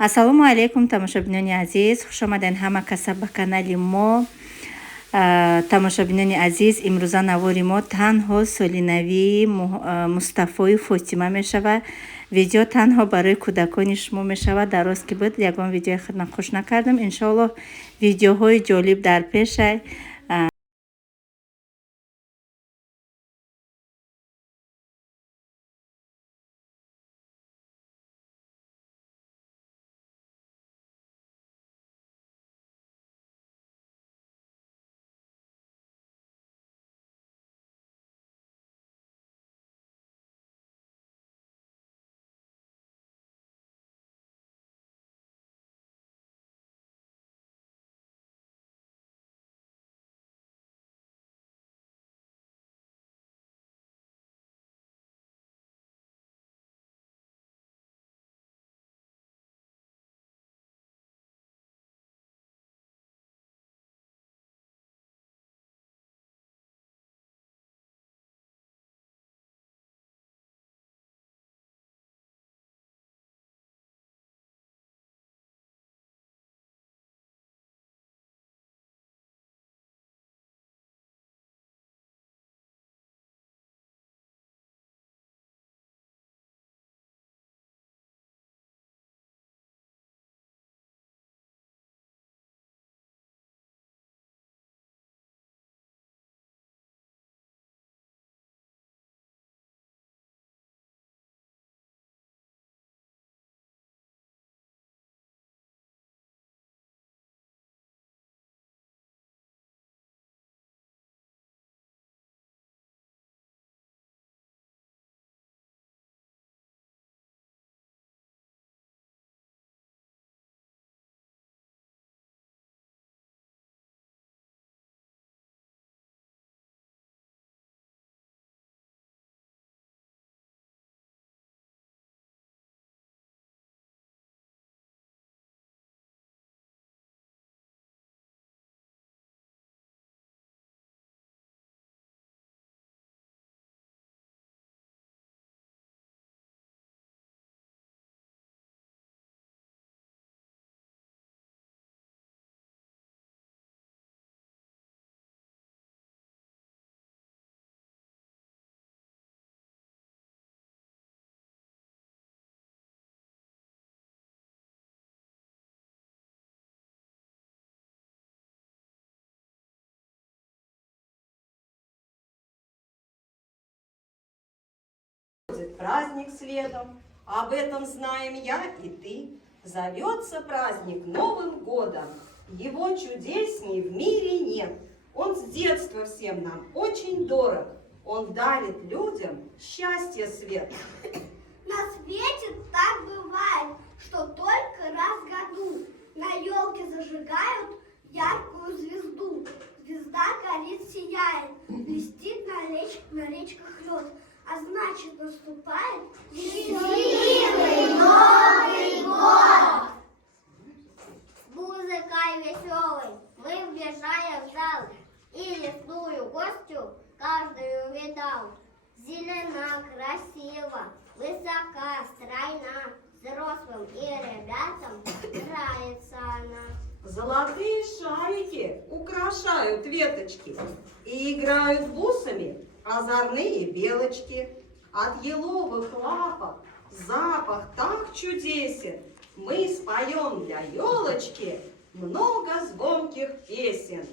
Ассалому алейкум, тамошобинони азиз. Хуш омаден ҳама каса ба канали мо. Тамошобинони азиз, имрӯза навори мо танҳо соли навии Мустафои Фотима мешавад. Видео танҳо барои кӯдакони шумо мешавад. Дароз ки буд, ягон видеои хидмат хуш накардам. Иншоаллоҳ видеоҳои ҷолиб дар пешай. Праздник следом, об этом знаем я и ты. Зовется праздник Новым годом, его чудесней в мире нет. Он с детства всем нам очень дорог, он дарит людям счастье свет. На свете так бывает, что только раз в году на елке зажигают яркую звезду. Звезда горит, сияет, блестит на речках лед. А значит, наступает счастливый Новый год! С музыкой веселой мы въезжаем в зал, и лесную гостью каждую видал. Зелена, красиво, высока, стройна, взрослым и ребятам нравится она. Золотые шарики украшают веточки и играют бусами озорные белочки. От еловых лапок запах так чудесен. Мы споем для елочки много звонких песен.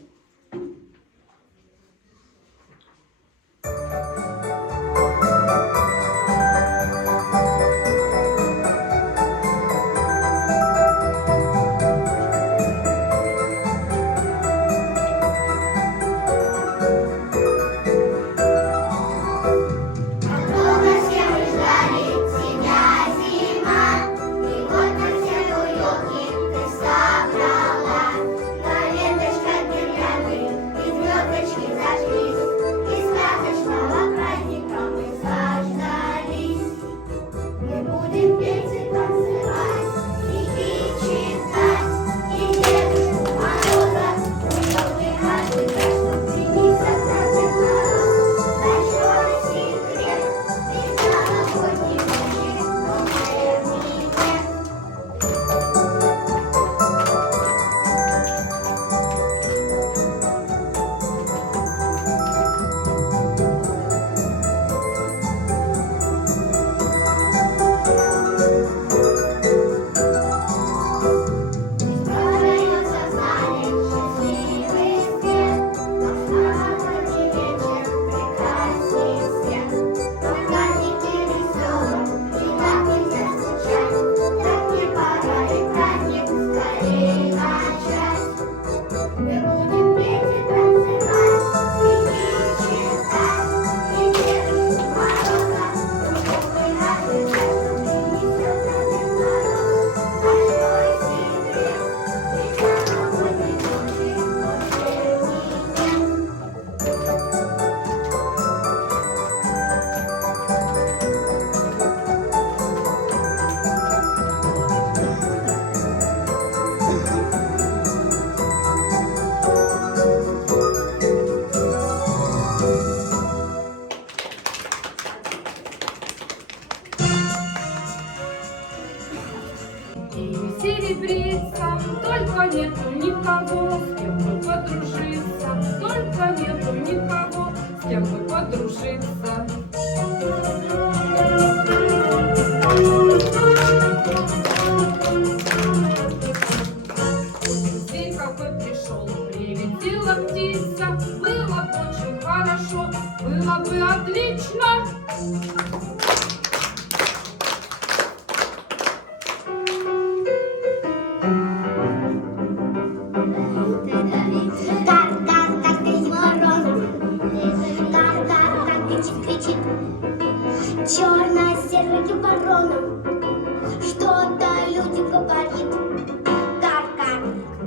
На веточках гирлянды и серебрится, только нету никого, с кем бы подружиться, только нету никого, с кем бы подружиться. День какой пришел, прилетела птица, было бы очень хорошо, было бы отлично. Тар-тар-тар, кричит ворона. Тар-тар-тар, кричит. Черно-серым вороном что-то люди говорит. Кар-кар,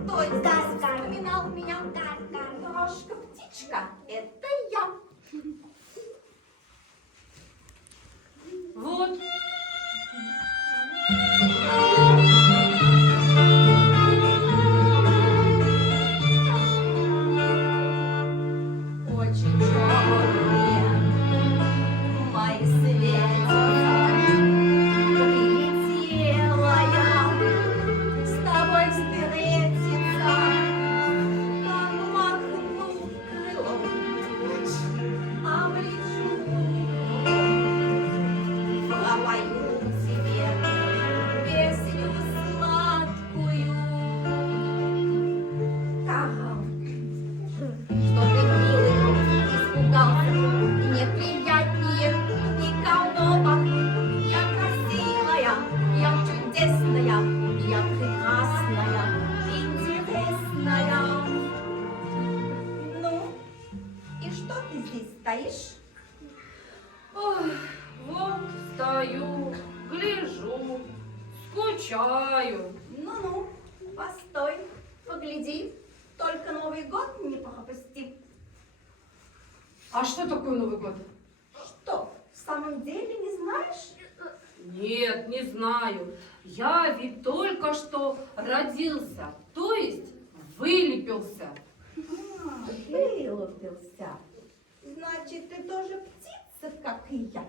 Кто здесь кар-кар. вспоминал меня? Кар-кар. Крошка-птичка, это я. Вот. Очень черные мои светятся. Прилетела я с тобой встретиться, как махну крылом туч, облечу. Пропою тебе песню сладкую. Ага. Что ты, милый, испугался, неприятнее никого вокруг. Я красивая, я чудесная, я прекрасная, интересная. Ну, и что ты здесь стоишь? Ой, вот стою, гляжу, скучаю. Ну-ну, постой, погляди, только Новый год не пропусти. А что такое Новый год? Что, в самом деле не знаешь? Нет, не знаю. Я ведь только что родился, то есть вылепился. Вылупился. Значит, ты тоже птица, как и я.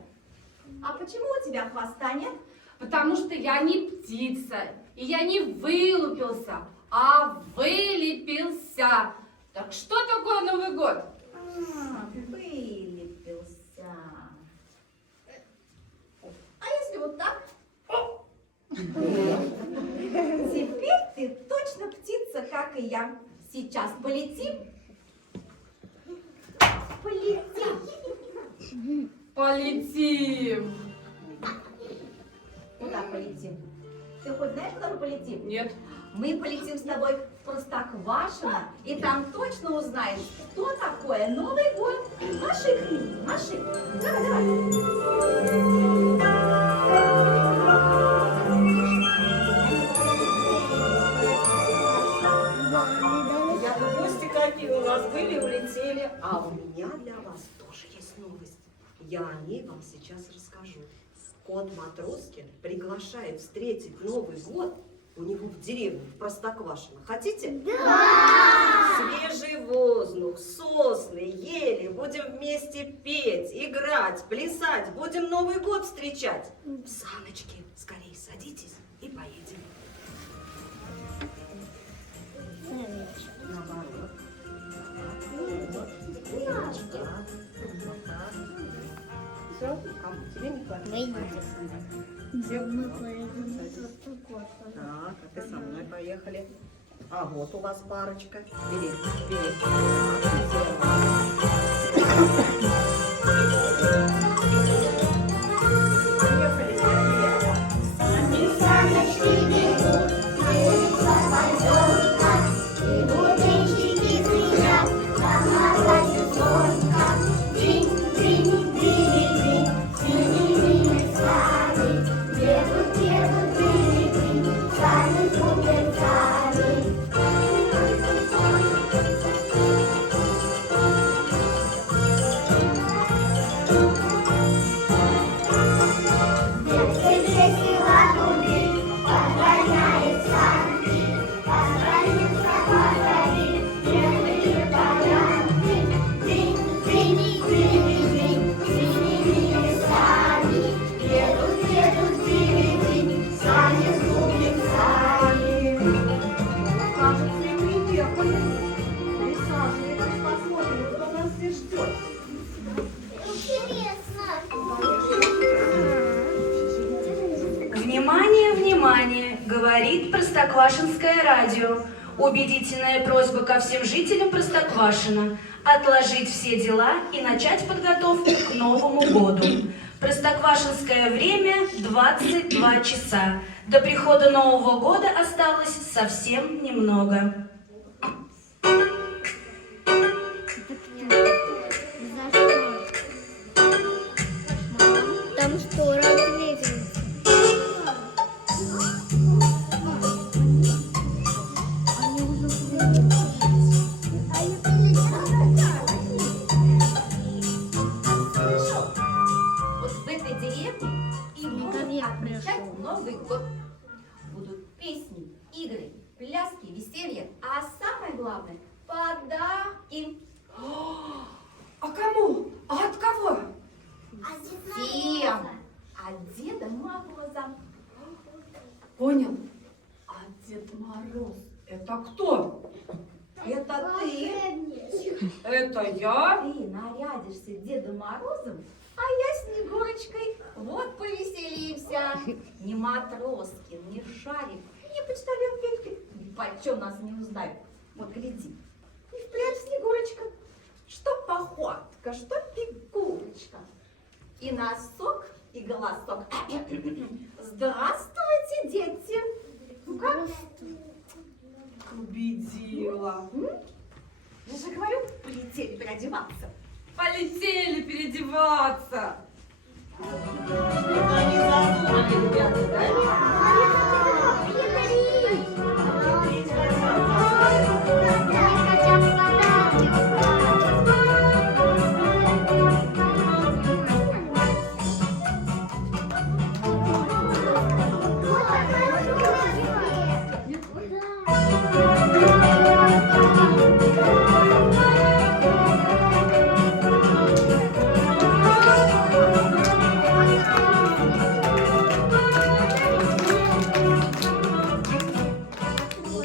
А почему у тебя хвоста нет? Потому что я не птица, и я не вылупился, а вылепился. Так что такое Новый год? Вылепился. А если вот так? Теперь ты точно птица, как и я. Сейчас полетим. Полетим. Полетим. Куда полетим? Ты хоть знаешь, куда мы полетим? Нет. Мы полетим с тобой в Простоквашино, и там точно узнаешь, что такое Новый год. Маши к ним, маши. Давай, давай. Я бы гости какие у нас были, улетели. А у меня для вас тоже есть новость. Я о ней вам сейчас расскажу. Кот Матроскин приглашает встретить Новый год у него в деревне, в Простоквашино. Хотите? Да! Свежий воздух, сосны, ели. Будем вместе петь, играть, плясать. Будем Новый год встречать. В саночки. Скорее садитесь и поедем. Наоборот. Все, а тебе не хватит. Так, а ты со мной поехали. А вот у вас парочка. Бери, бери. Поехали, Сергей. Сами саночки бегут, смеются поземка, и бутыльщики кричат, помогайте звонко. Динь-динь-динь-динь, синими сами, бегут динь-динь, сами путинцами. Говорит Простоквашинское радио. Убедительная просьба ко всем жителям Простоквашино отложить все дела и начать подготовку к Новому году. Простоквашинское время 22 часа. До прихода Нового года осталось совсем немного. Там что, ответил? Слышал? Вот в этой деревне и будут отмечать Новый год. Будут песни, игры, пляски, веселье, а самое главное – подарки. А кому? А от кого? Всем! От Деда Мороза. Понял. А Дед Мороз – это кто? Это ты. Это я? Ты нарядишься Дедом Морозом, а я Снегурочкой. Вот повеселимся. Ни Матроскин, ни Шарик, ни почтальон Федька ни почем нас не узнают. Вот гляди. И впрямь Снегурочка. Что походка, что фигурочка. И носок, и голосок. Здравствуйте, дети. Ну-ка. Убедила. Я же говорю, полетели переодеваться. Полетели переодеваться. Они задумали, ребята, да?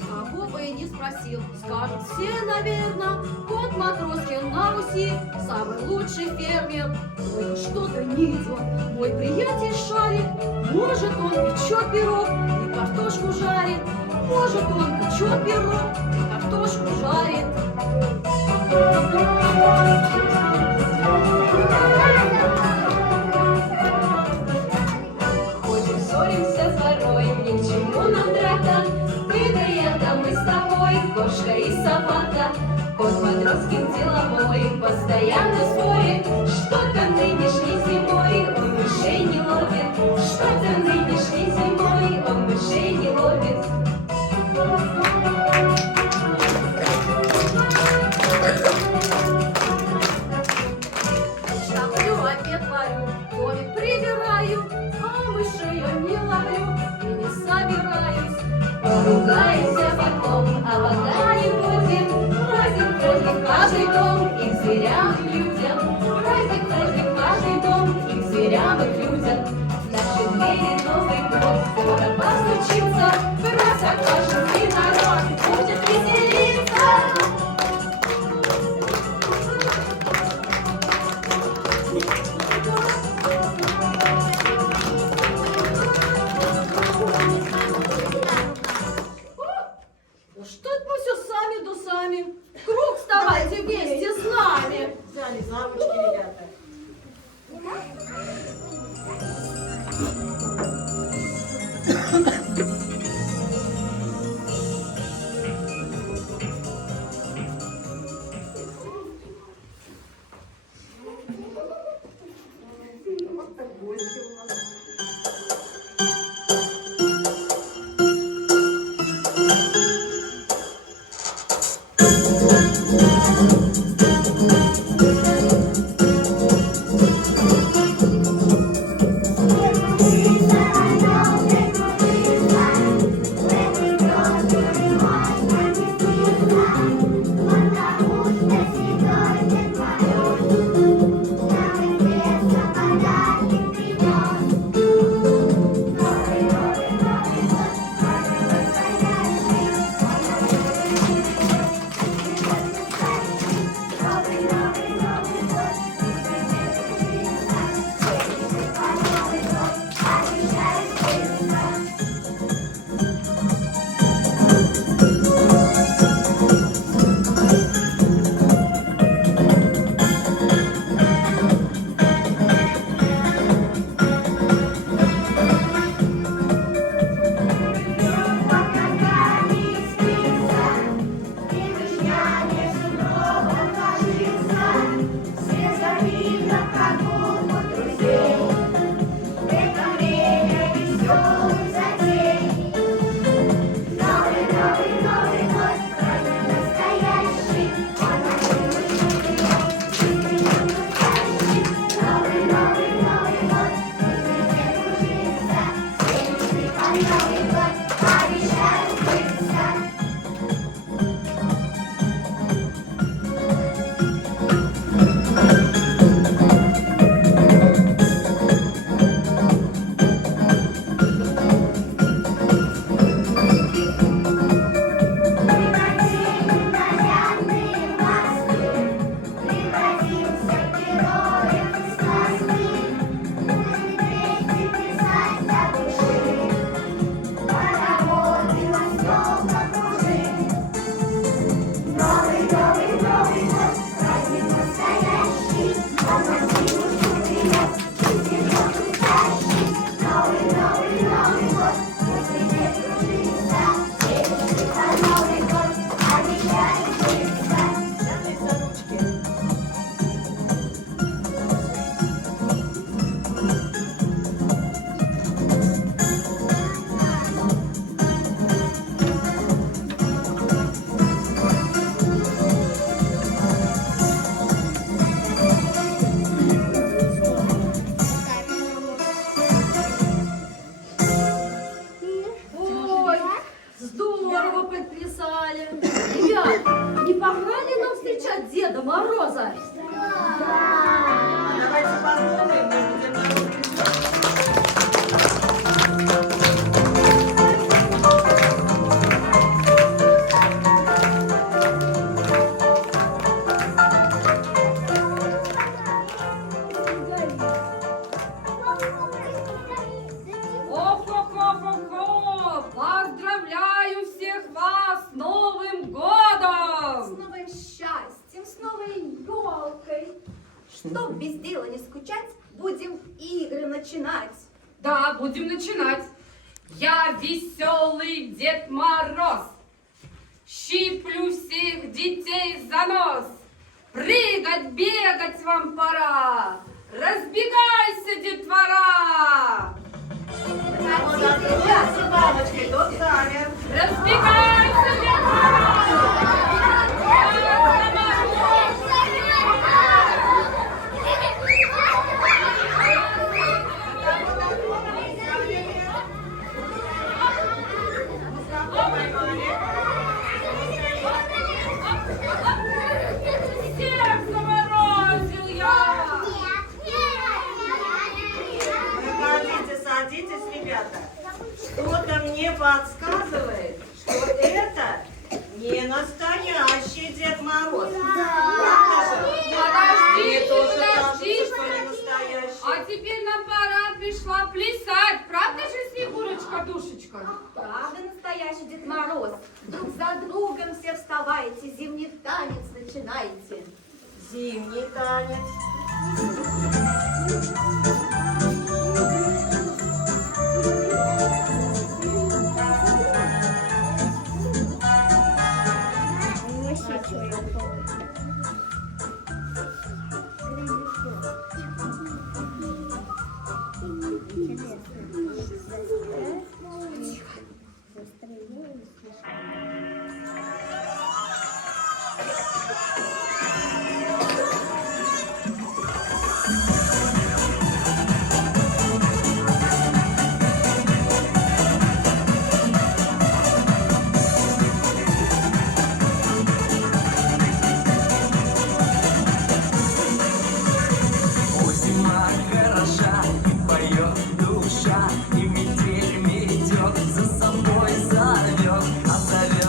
А Вова и не спросил. Скажут все, наверное, кот Матроскин на Руси самый лучший фермер. Только что-то не идет. Мой приятель Шарик, может он печет пирог и картошку жарит. Может он печет пирог и картошку жарит. Очень ссоримся с ворой, ни к чему нам драка. Ты да я, да мы с тобой, кошка и собака. Кот Матроскин деловой, постоянно спорит. Что-то нынешней зимой он мышей не ловит. Что-то нынешней зимой он мышей не ловит. Шаплю, обед варю, домик прибираю, а мышей я не ловлю и не собираюсь. Поругаемся потом, а вода не будем. Праздник вроде каждый дом, и к зверям, и к людям. Праздник вроде каждый дом, и к зверям, и к людям. В наши двери Новый год скоро постучится. Простоквашинский народ будет веселиться. Ну что это мы все сами да сами? В круг вставайте вместе с нами. Взяли за ручки, ребята. хоть плясали. Ребят, не пора ли нам встречать Деда Мороза? Давайте подумаем, может, Дед Мороз придет. О-хо-хо-хо-хо! Поздравляю всех вас с Новым С годом! новым счастьем, с новой елкой. Чтоб без дела не скучать, будем игры начинать. Да, будем начинать. Я веселый Дед Мороз, щиплю всех детей за нос. Прыгать, бегать вам пора. Разбегайся, детвора! Вот отправляться бабочкой, тот замер. Разбегайся, детвора! Всех заморозил я! Садитесь, садитесь, ребята. Что-то мне подсказывает, что это не настоящий Дед Мороз. Правда же? Мне Подождите, тоже кажется, подождите. что не настоящий. А теперь нам пора пришла плясать. Правда же, Снегурочка-душечка? Правда настоящий Дед Мороз. Друг за другом все вставайте, зимний танец начинайте. Зимний танец. Зима хороша, и поет душа, и метель метет, за собой зовет, а зовет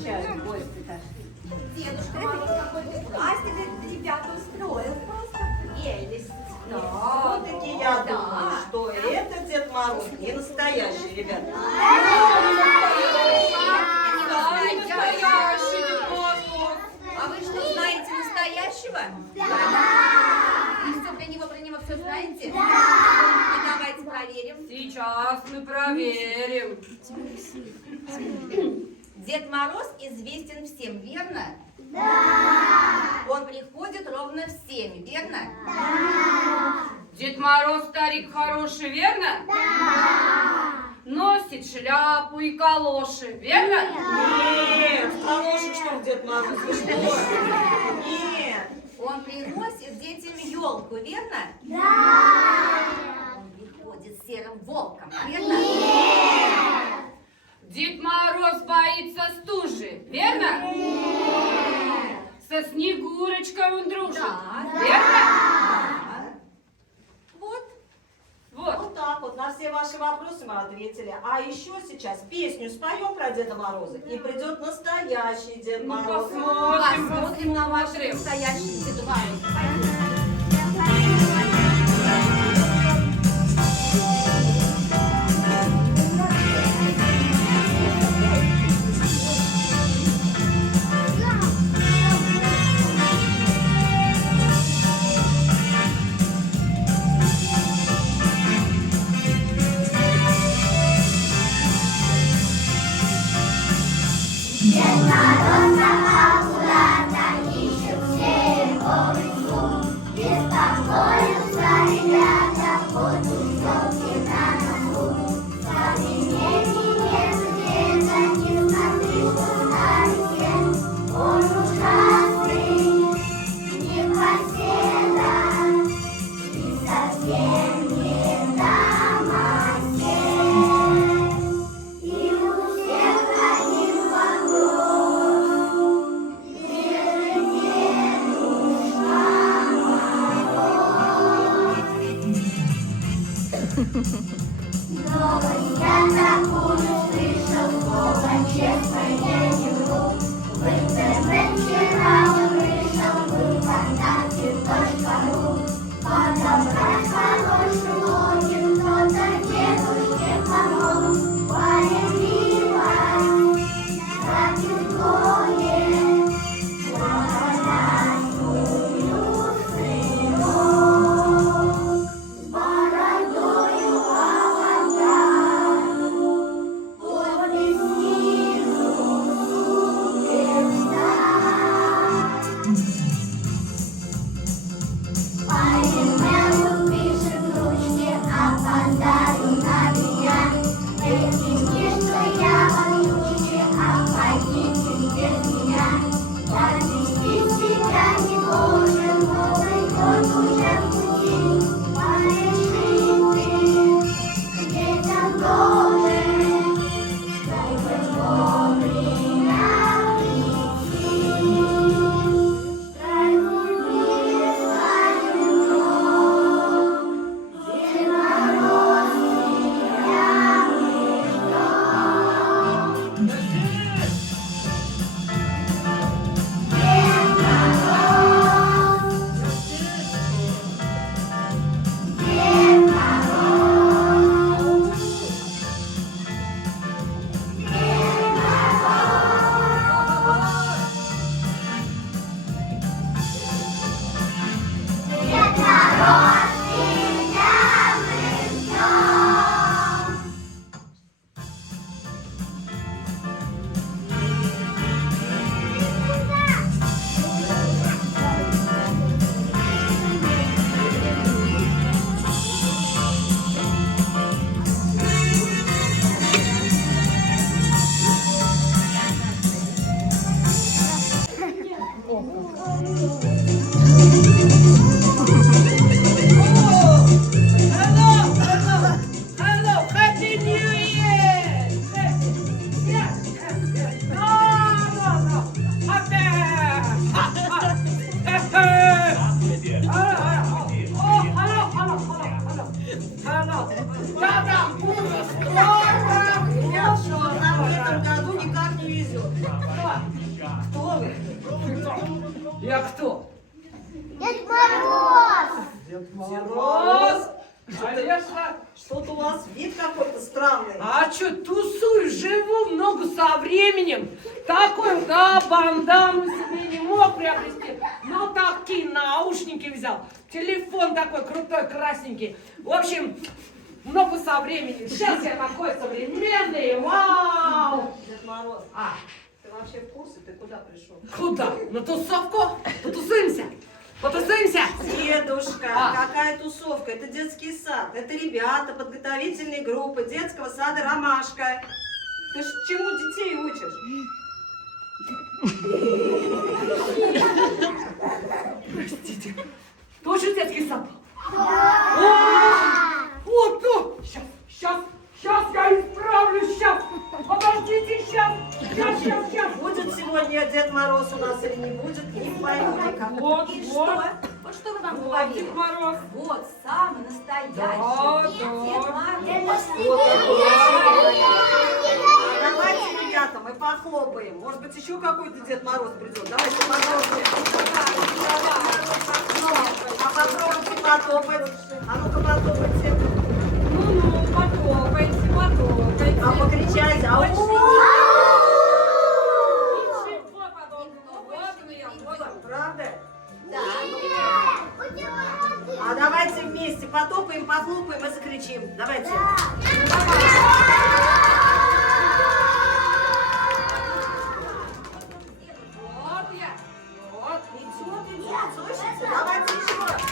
встречают гости-то? Дедушка Мороз, какой ты праздник для тебя устроил. Просто прелесть. Все-таки я думаю, что это Дед Мороз не настоящий, ребята. Настоящий Дед Мороз. А вы что, знаете настоящего? Да. И все про него все знаете? Да. Ну, давайте проверим. Сейчас мы проверим. Дед Мороз известен всем, верно? Да. Он приходит ровно в 7, верно? Да. Дед Мороз старик хороший, верно? Да. Носит шляпу и калоши, верно? Нет, калоши, что ли, Дед Мороз? Вы что? Нет. Он приносит детям елку, верно? Да. Он приходит серым волком, верно? Нет. Дед Мороз боится стужи, верно? Нет. Со Снегурочкой он дружит, Да. верно? Вот. Вот. Вот так вот, на все ваши вопросы мы ответили. А еще сейчас песню споем про Деда Мороза, и придет настоящий Дед Ну, Мороз. Посмотрим на ваш посмотрим. настоящий Дед Мороз. Снизу несет. Кто вы? Я кто? Дед Мороз! Дед Мороз! Конечно. Что-то у вас вид какой-то странный. А что, тусую, живу много со временем. Такой, да, бандану себе не мог приобрести. Но такие наушники взял. Телефон такой крутой, красненький. В общем, много со временем. Сейчас я такой современный. Вау! Дед Мороз, А, ты вообще в курсе? Ты куда пришел? куда? На тусовку? Потусуемся? Потусуемся? Дедушка, А. какая тусовка? Это детский сад. Это ребята подготовительной группы детского сада «Ромашка». Ты ж чему детей учишь? Простите. Тоже детский сад? Да. Вот, ну, сейчас я исправлюсь, сейчас. Подождите, сейчас. Будет сегодня Дед Мороз у нас или не будет, не пойму никак. Вот, И вот. что? Вот что вы вам Вот говорили? Дед Мороз. Вот, самый настоящий Да, Дед да. Мороз. Вот такой. А давайте, ребята, мы похлопаем. Может быть, еще какой-то Дед Мороз придет. Давайте похлопаем. А попробуйте потопать. А ну-ка потопайте. Ну, потопайте. А покричайте. Ау! Ничего подобного. Вот он. Правда? Да. А давайте вместе потопаем, похлопаем и закричим. Давайте. Вот я. Вот. Идет, слышите? Давайте еще раз.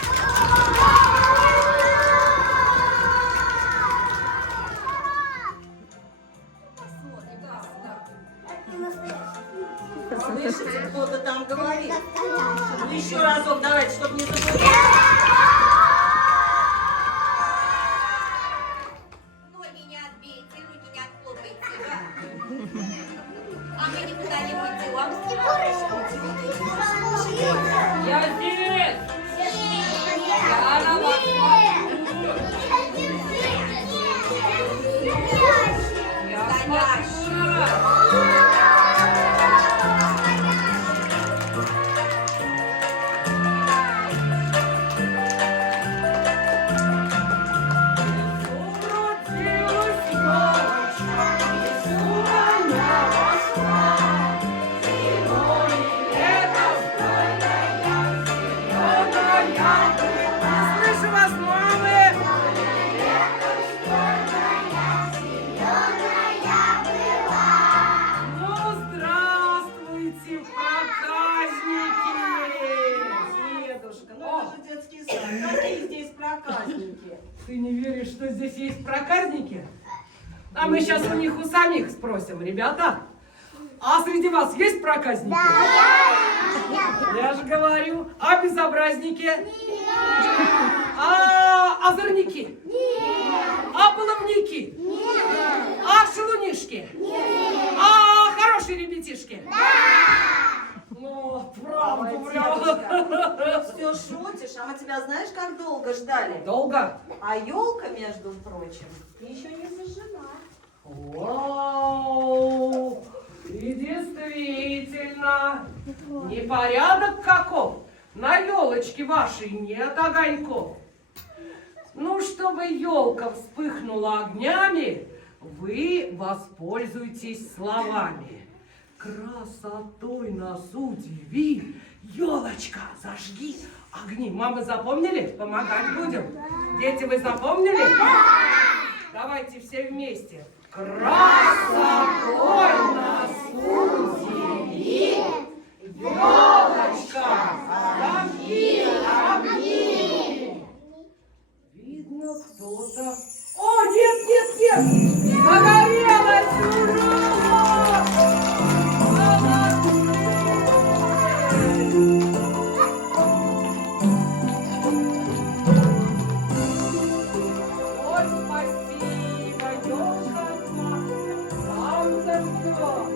Слышите, кто-то там говорит. Ну еще разок давайте, чтобы не забывать. Ноги не отбейте, руки не отхлопайте. А мы никуда не уйдем. Я здесь. Я на вас смотрю. Я смотрю на вас. Слышу вас, мамы! Ну, здравствуйте, проказники! Дедушка, ну это же детский сад. Какие здесь проказники? Ты не веришь, что здесь есть проказники? А мы сейчас у них у самих спросим, ребята. А среди вас есть проказники? Я же говорю, а безобразники? А озорники? А баловники? А шелунишки? А хорошие ребятишки? Ну, правда, Дедушка, ты все шутишь, а мы тебя знаешь, как долго ждали? Долго? А елка, между прочим, еще не зажила. Вау! И действительно, непорядок каков. На елочке вашей нет огоньков. Ну, чтобы елка вспыхнула огнями, вы воспользуйтесь словами. Красотой нас удиви, елочка, зажги огни. Мамы запомнили? Помогать будем. Дети, вы запомнили? Давайте все вместе. Красотой нас удиви, елочка, зажги огни. Видно, кто-то... О, нет! Загорелась, ура! Молодцы! Ой, спасибо, ёлка классная, сам зажгёт.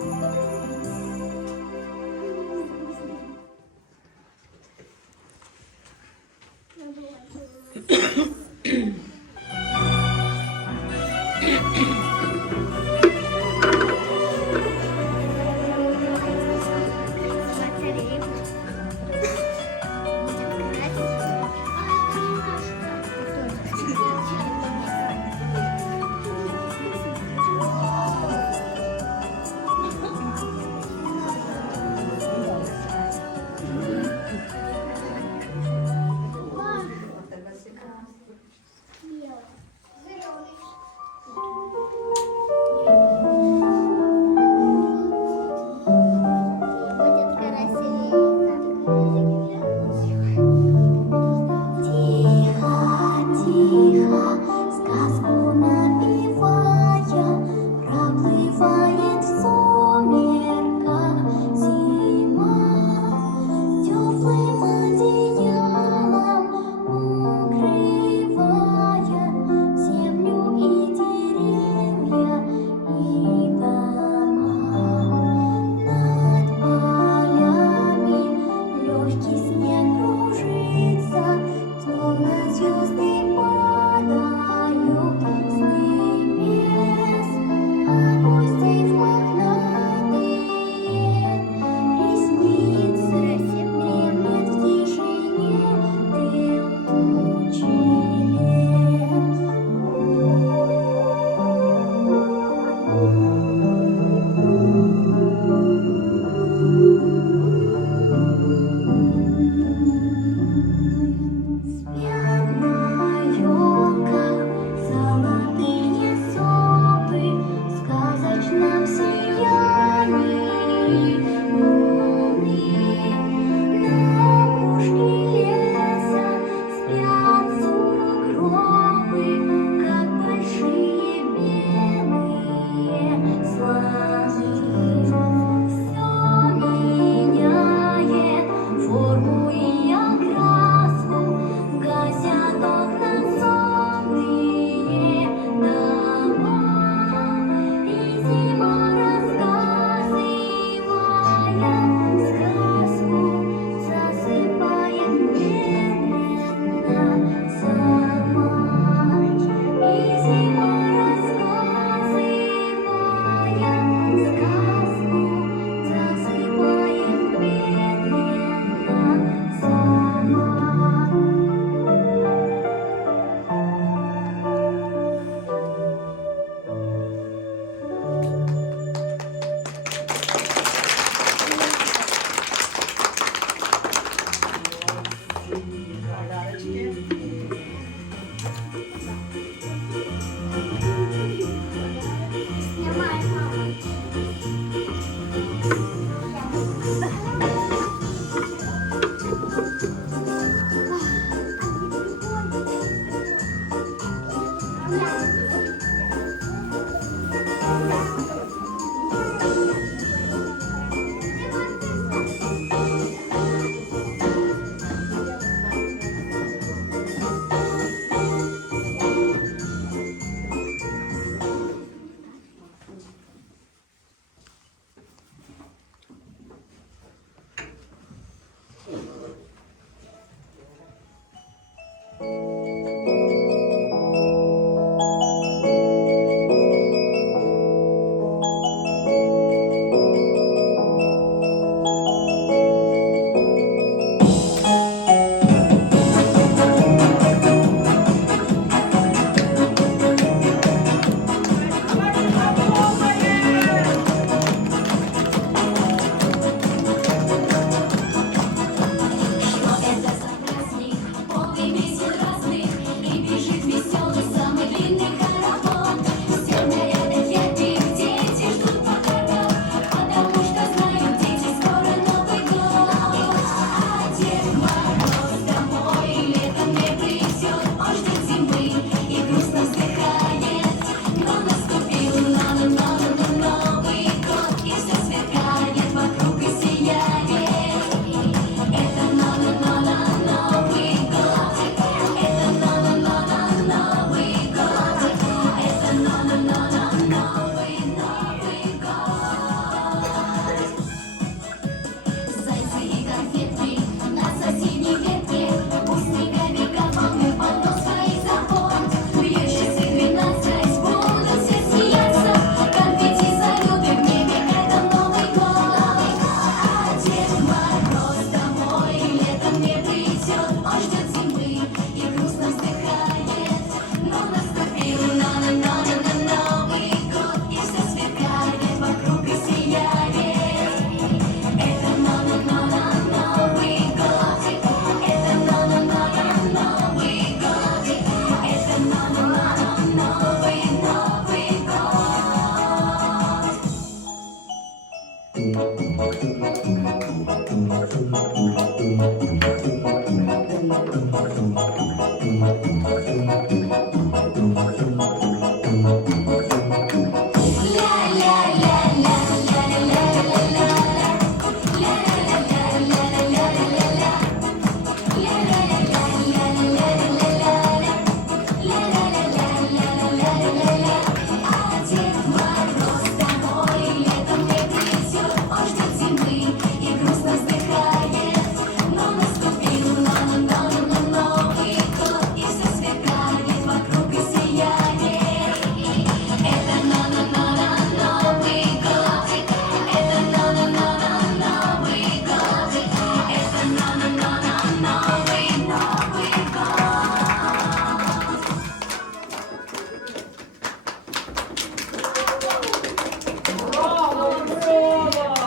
Браво, браво!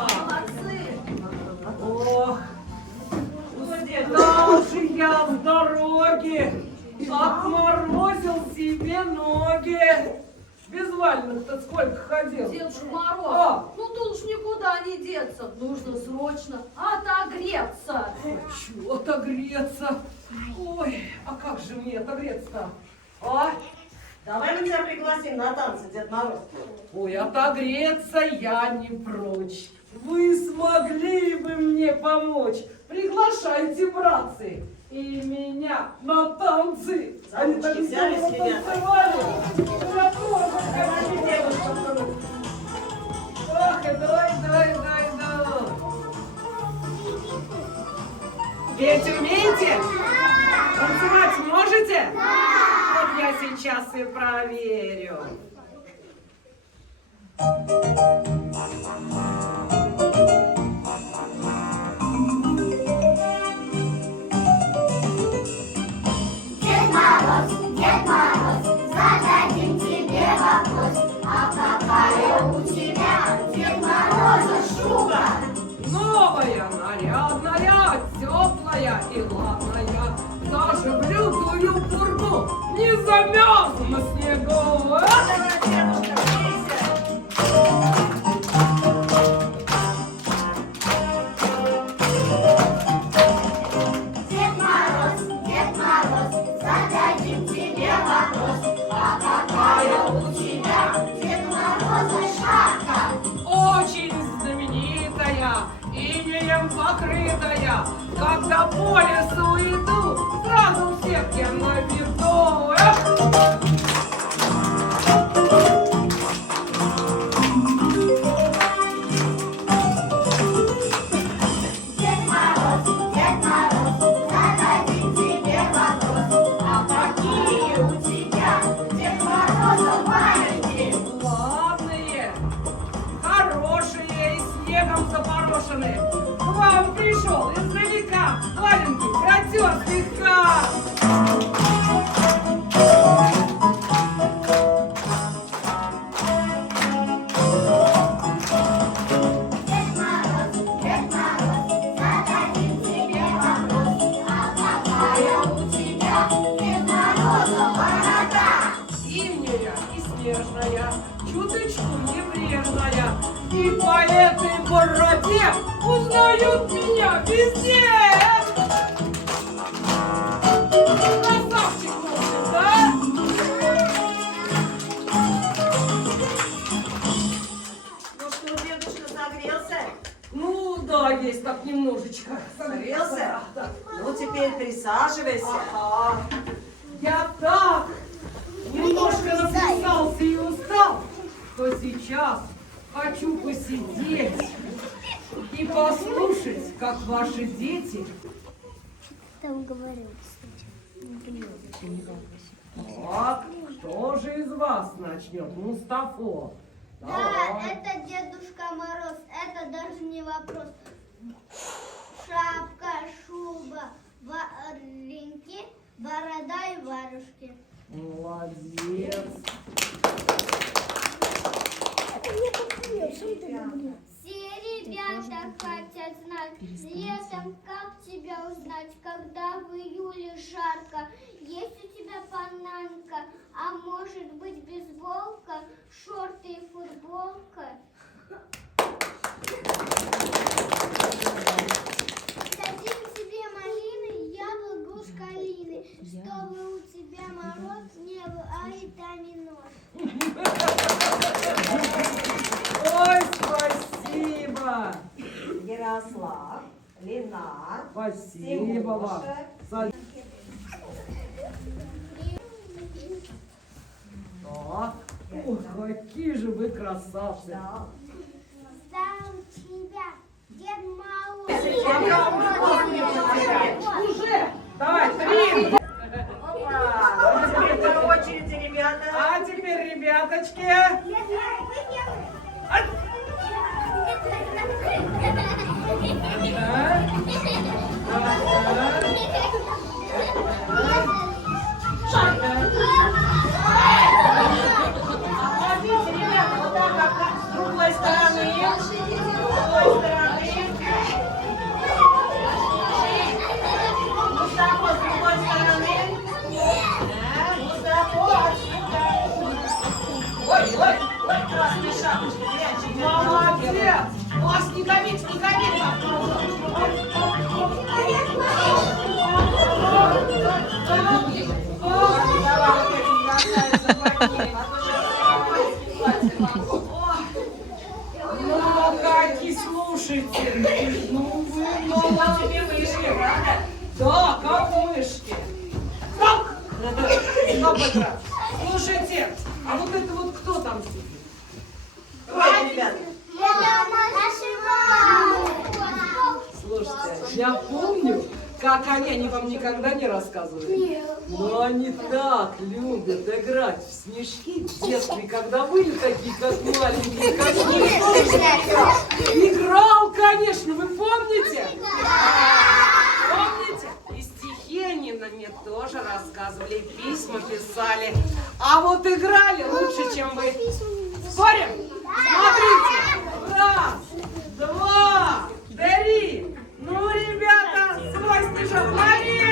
Ох, устал же я с дороги, отморозил себе ноги. Без валенок-то сколько ходил? Дедушка Мороз, А. ну тут уж никуда не деться. Нужно срочно отогреться. Чего отогреться? Ой, а как же мне отогреться-то? А? Давай мы тебя пригласим на танцы, Дед Мороз. Ой, отогреться я не прочь. Вы смогли бы мне помочь. Приглашайте, братцы, и меня на танцы. За ручки взялись, здорово ребята? танцевали. Я тоже хочу девушку. Ох, давай. Петь умеете? Танцевать можете? Вот я сейчас и проверю. Дед Мороз, зададим тебе вопрос. А какая у тебя, Дед Мороза, шуба? Новая, нарядная, теплая и ладная. Даже в лютую пургу не замерзну на снегу. Дед Мороз, зададим тебе вопрос. А какая у тебя, Дед Мороза, шапка? Очень знаменитая, инеем покрытая. Когда по лесу иду, сразу всех я на виду. Дед Мороз, зададим тебе вопрос. А какие у тебя, Дед Мороза, валенки? Ладные, хорошие и снегом запорошенные. К вам пришел издалека, валенки протер слегка. Дед Мороз, зададим тебе вопрос. А какая у тебя, Дед Мороза, борода? Зимняя и снежная, чуточку небрежная. И по этой бороде узнают меня везде. Красавчик, в общем, да? Ну что, дедушка, согрелся? Ну да, есть так немножечко. Согрелся? Да. Ну теперь присаживайся. Ага. Я так немножко написался и устал, что сейчас хочу посидеть и послушать, как ваши дети. Так, кто же из вас начнет? Мустафо. Да, Давай. это Дедушка Мороз, это даже не вопрос. Шапка, шуба, вареньки, борода и варежки. Молодец. Все ребята хотят знать, летом как тебя узнать, когда в июле жарко. Есть у тебя бананка, а может быть бейсболка, шорты и футболка. Да. Ярослав, Ленар, Спасибо вам. Тимоша. Так. Ох, какие же вы красавцы. Ждал тебя, Дед Мороз. Уже. Давай, 3. Теперь по очереди, ребята. А теперь, ребяточки. Обходите, ребята, вот так, как с другой стороны. С другой стороны. Мустафа, с другой стороны. Да, Мустафа, отсюда. Ой, красные шапочки, прячьте. Молодец. Вас не давить, не давить. Ну, какие, слушайте. Ну, вы молодцы, мышки, правда? Да, как мышки. Стоп! Стоп, это. Слушайте, а вот это вот кто там сидит? Ой, ребята. Слушайте, я помню, как они вам никогда не рассказывали. Но они так любят играть в снежки в детстве, когда были такие, как маленькие, как играл, конечно, вы помните? Помните? И стихи они мне тоже рассказывали, и письма писали. А вот играли лучше, чем вы. Спорим? Смотрите. 1, 2, 3. Ну, ребята, свой снежок лови!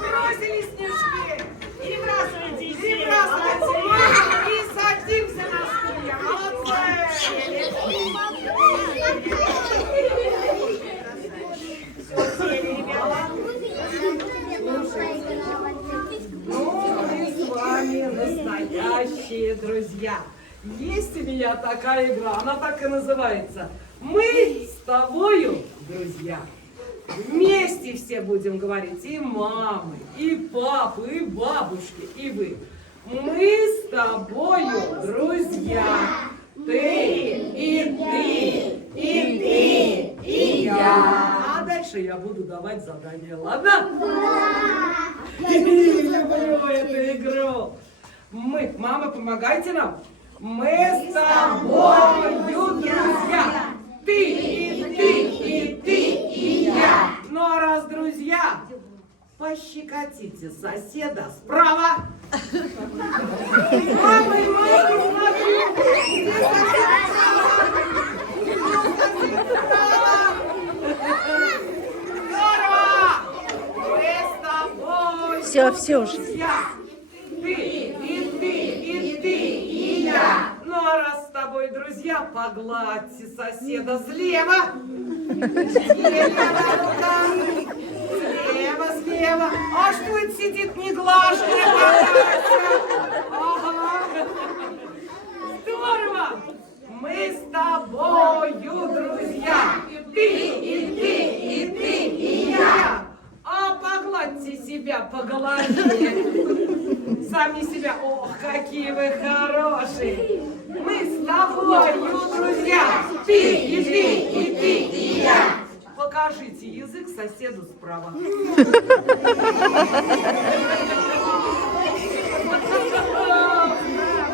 Бросили снежки! Перебрасывайте! И садимся на стулья! Молодцы! Ну, мы с вами настоящие друзья. Есть у меня такая игра, она так и называется. Мы с тобою, друзья. Вместе все будем говорить, и мамы, и папы, и бабушки, и вы. Мы с тобою, друзья. Ты, и ты, и я. А дальше я буду давать задания, ладно? Люблю эту игру. Мама, помогайте нам. Мы с тобою, друзья. Ты, и ты, и я. Ну а раз друзья, пощекотите соседа справа. Мама, смотри. Здорово! Мы с тобой. Все уже. Друзья. Ты, и я. Ну а раз с тобой, друзья, погладьте соседа слева. Слева. А что это сидит неглаженный? Ага. Здорово. Мы с тобою, друзья. Ты, и я. А погладьте себя по голове. Сами себя. Ох, какие вы хорошие. Мы с тобою, друзья. Ты, и я. Покажите язык соседу справа.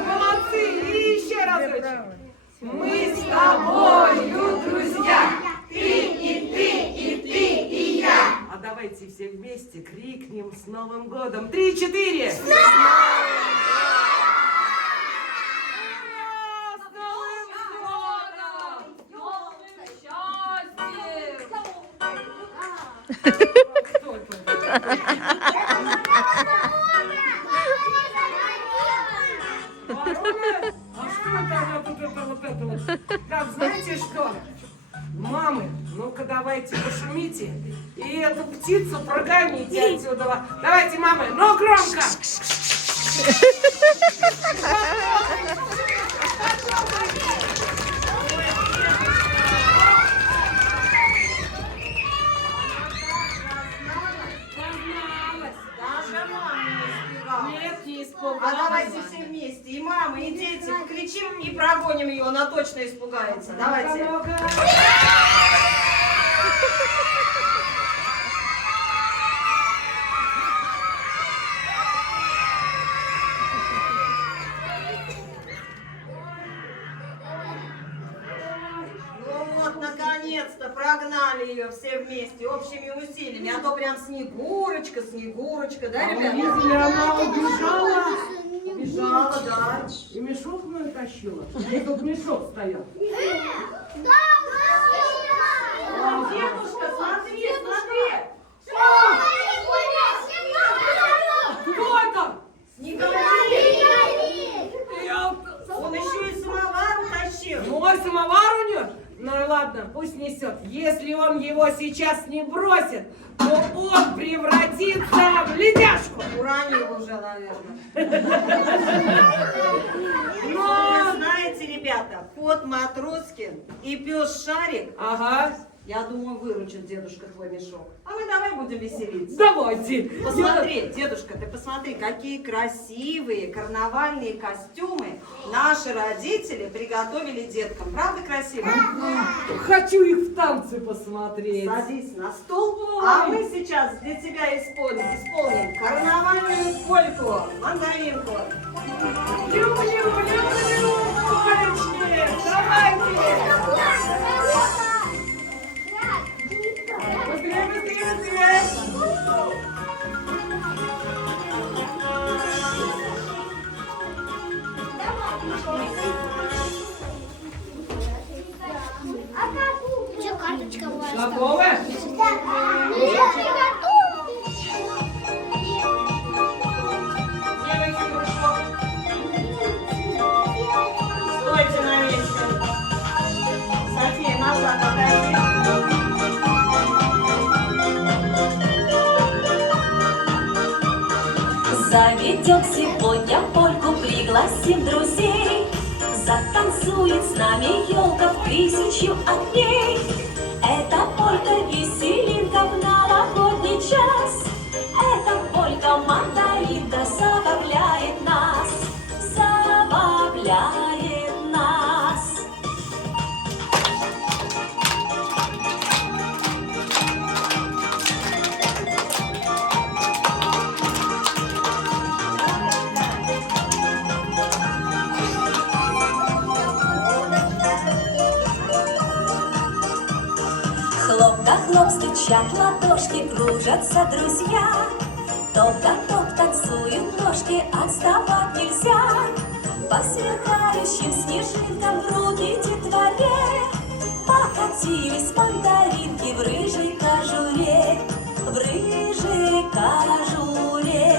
Молодцы. И еще разочек. Мы с тобою, друзья. Ты, и я. А давайте все вместе крикнем с Новым годом. 3, 4. Кто это? Ворона? А что это вот это вот? Так, знаете что? Мамы, ну-ка давайте пошумите и эту птицу прогоните отсюда. Давайте, мамы, ну громко! Даже мама не испугалась. Нет, не А испугалась. давайте все вместе, и мама, и дети, покричим и прогоним ее, она точно испугается. Давайте. Ну вот, наконец-то прогнали ее все вместе, общими усилиями. А то прям Снегурочка, Снегурочка, да, ребята? Видели, она убежала. Бежала, да. И мешок мою тащила. И тут мешок стоял. Дедушка, смотри, смотри. Кто это? Снеговик. Я- Он еще и самовар утащил. Мой самовар унес? Ну и ладно, пусть несет. Если он его сейчас не бросит, то он превратится в ледяшку. Уронил уже, наверное. Но, знаете, ребята, кот Матроскин и пес Шарик, Ага, я думаю, выручит дедушка твой мешок. А мы давай будем веселиться. давайте. Посмотри, дедушка, ты посмотри, какие красивые карнавальные костюмы наши родители приготовили деткам. Правда красиво? Хочу их в танцы посмотреть. Садись на стул, а мы сейчас для тебя исполним карнавальную польку, мандаринку. Люблю, полечки, давайте. Быстрее, быстрее, быстрее. Че, карточка ваша? Готовы? Девочки, кружок. Стойте на месте. София, назад отойди. Заведем сегодня польку, пригласим друзей. Затанцует с нами елка в 1000 огней. Это полька веселинка в новогодний час. Это полька мандаринка забавляет нас, забавляет нас. Хлоп-да-хлоп стучат ладошки, кружатся друзья. Топ-да-топ танцуют ножки, отставать нельзя. По сверкающим снежинкам руки детворе покатились мандаринки в рыжей кожуре, в рыжей кожуре.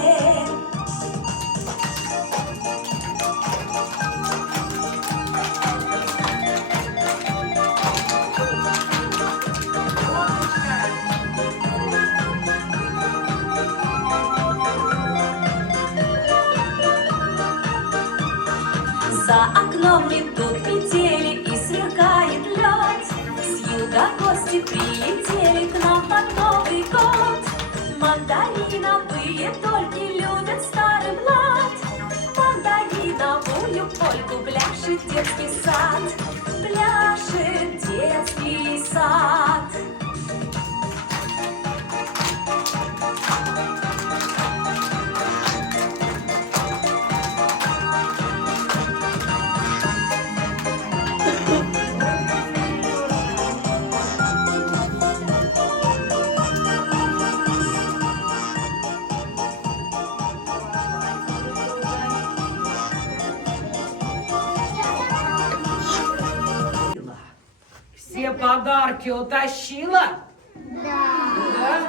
За окном идут метели и сверкает лед. С юга гости прилетели к нам под Новый год. Мандариновые дольки любят старый блат. Мандариновую польку пляшет детский сад, пляшет детский сад. Все подарки утащила? Да. Да?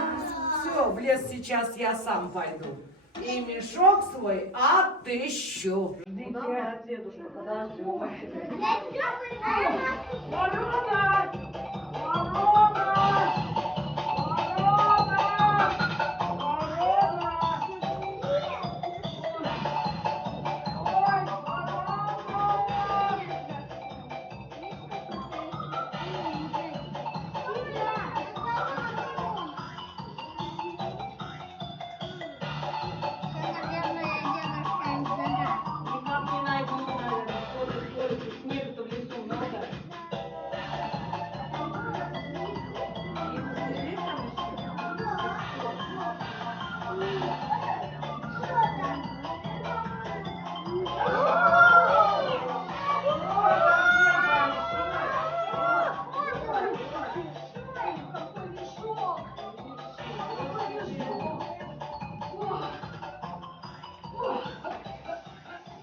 Все, в лес сейчас я сам пойду. И мешок свой отыщу. Ждите, дедушка, подождем. Ворона! Ворона! Никак не найду, наверное. Ходит, снег-то в лесу много.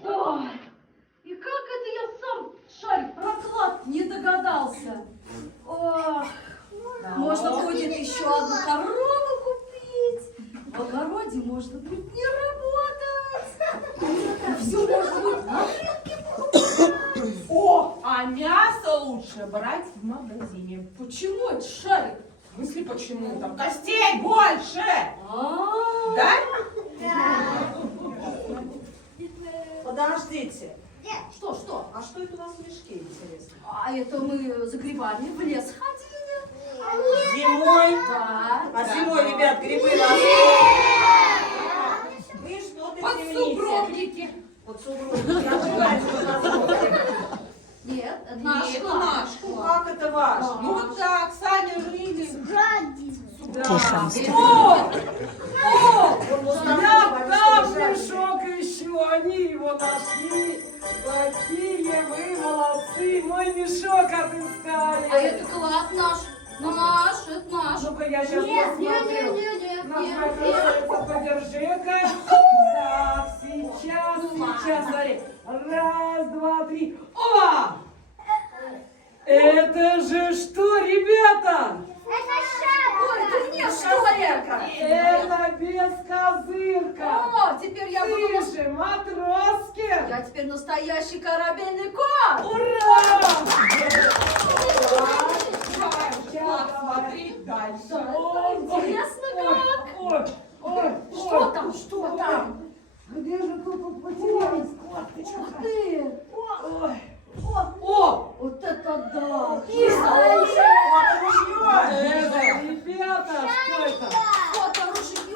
Ой, и как это я сам шарик проклад не догадался? Ох, можно будет еще одну корову купить. В огороде можно будет не работать. Все можно будет на рынке покупать. О, а мясо лучше брать в магазине. Почему это шарик? В смысле почему? Там костей больше. А-а-а. Да? Подождите. Что? А что это у вас в мешке, интересно? А это мы за грибами в лес ходили. Зимой? Да. А зимой, ребят, грибы растут. Вы что-то темните. Подсугробники. Вот сугробники. Я понимаю, что это сугробники. Нет, это наш Нет, клад. наш Ну, клад. как это ваш? Ну вот так, Саня жили. Тише, Мустафа. О! Мустафа, Я там большой мешок ищу, они его нашли. Какие вы молодцы, мой мешок отыскали. А это клад наш. Наш, это наш. Ну-ка, я сейчас посмотрю. Нет. Подержи-ка. Так, сейчас, смотри. Раз, два, три. О! Это же что, ребята? Ой, это мне что ли? Это бескозырка. О, теперь я буду... Ты же матроски. Я теперь настоящий корабельный кот. Ура! Сейчас смотри дальше. Да, интересно как. Ой, Что там, что там? где же тут потерялась косточка? Ух ты. Ой. О! Вот это да. Это, ребята, что это? Фото-ружье.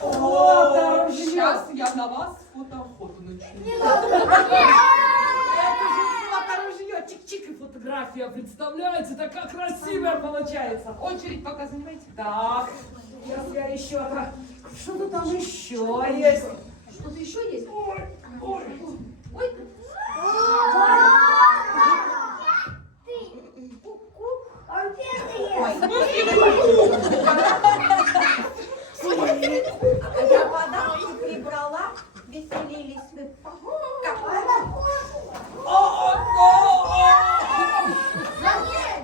Фото-ружье. Сейчас я на вас фотоохоту начну. Это же фото-ружье. Чик-чик и фотография. Представляете, такая красивая получается. Очередь пока занимайте. Так, сейчас я еще так. Что-то там еще есть. Что-то еще есть? Ой, ой. Ой. Я подарки прибрала, веселились вы.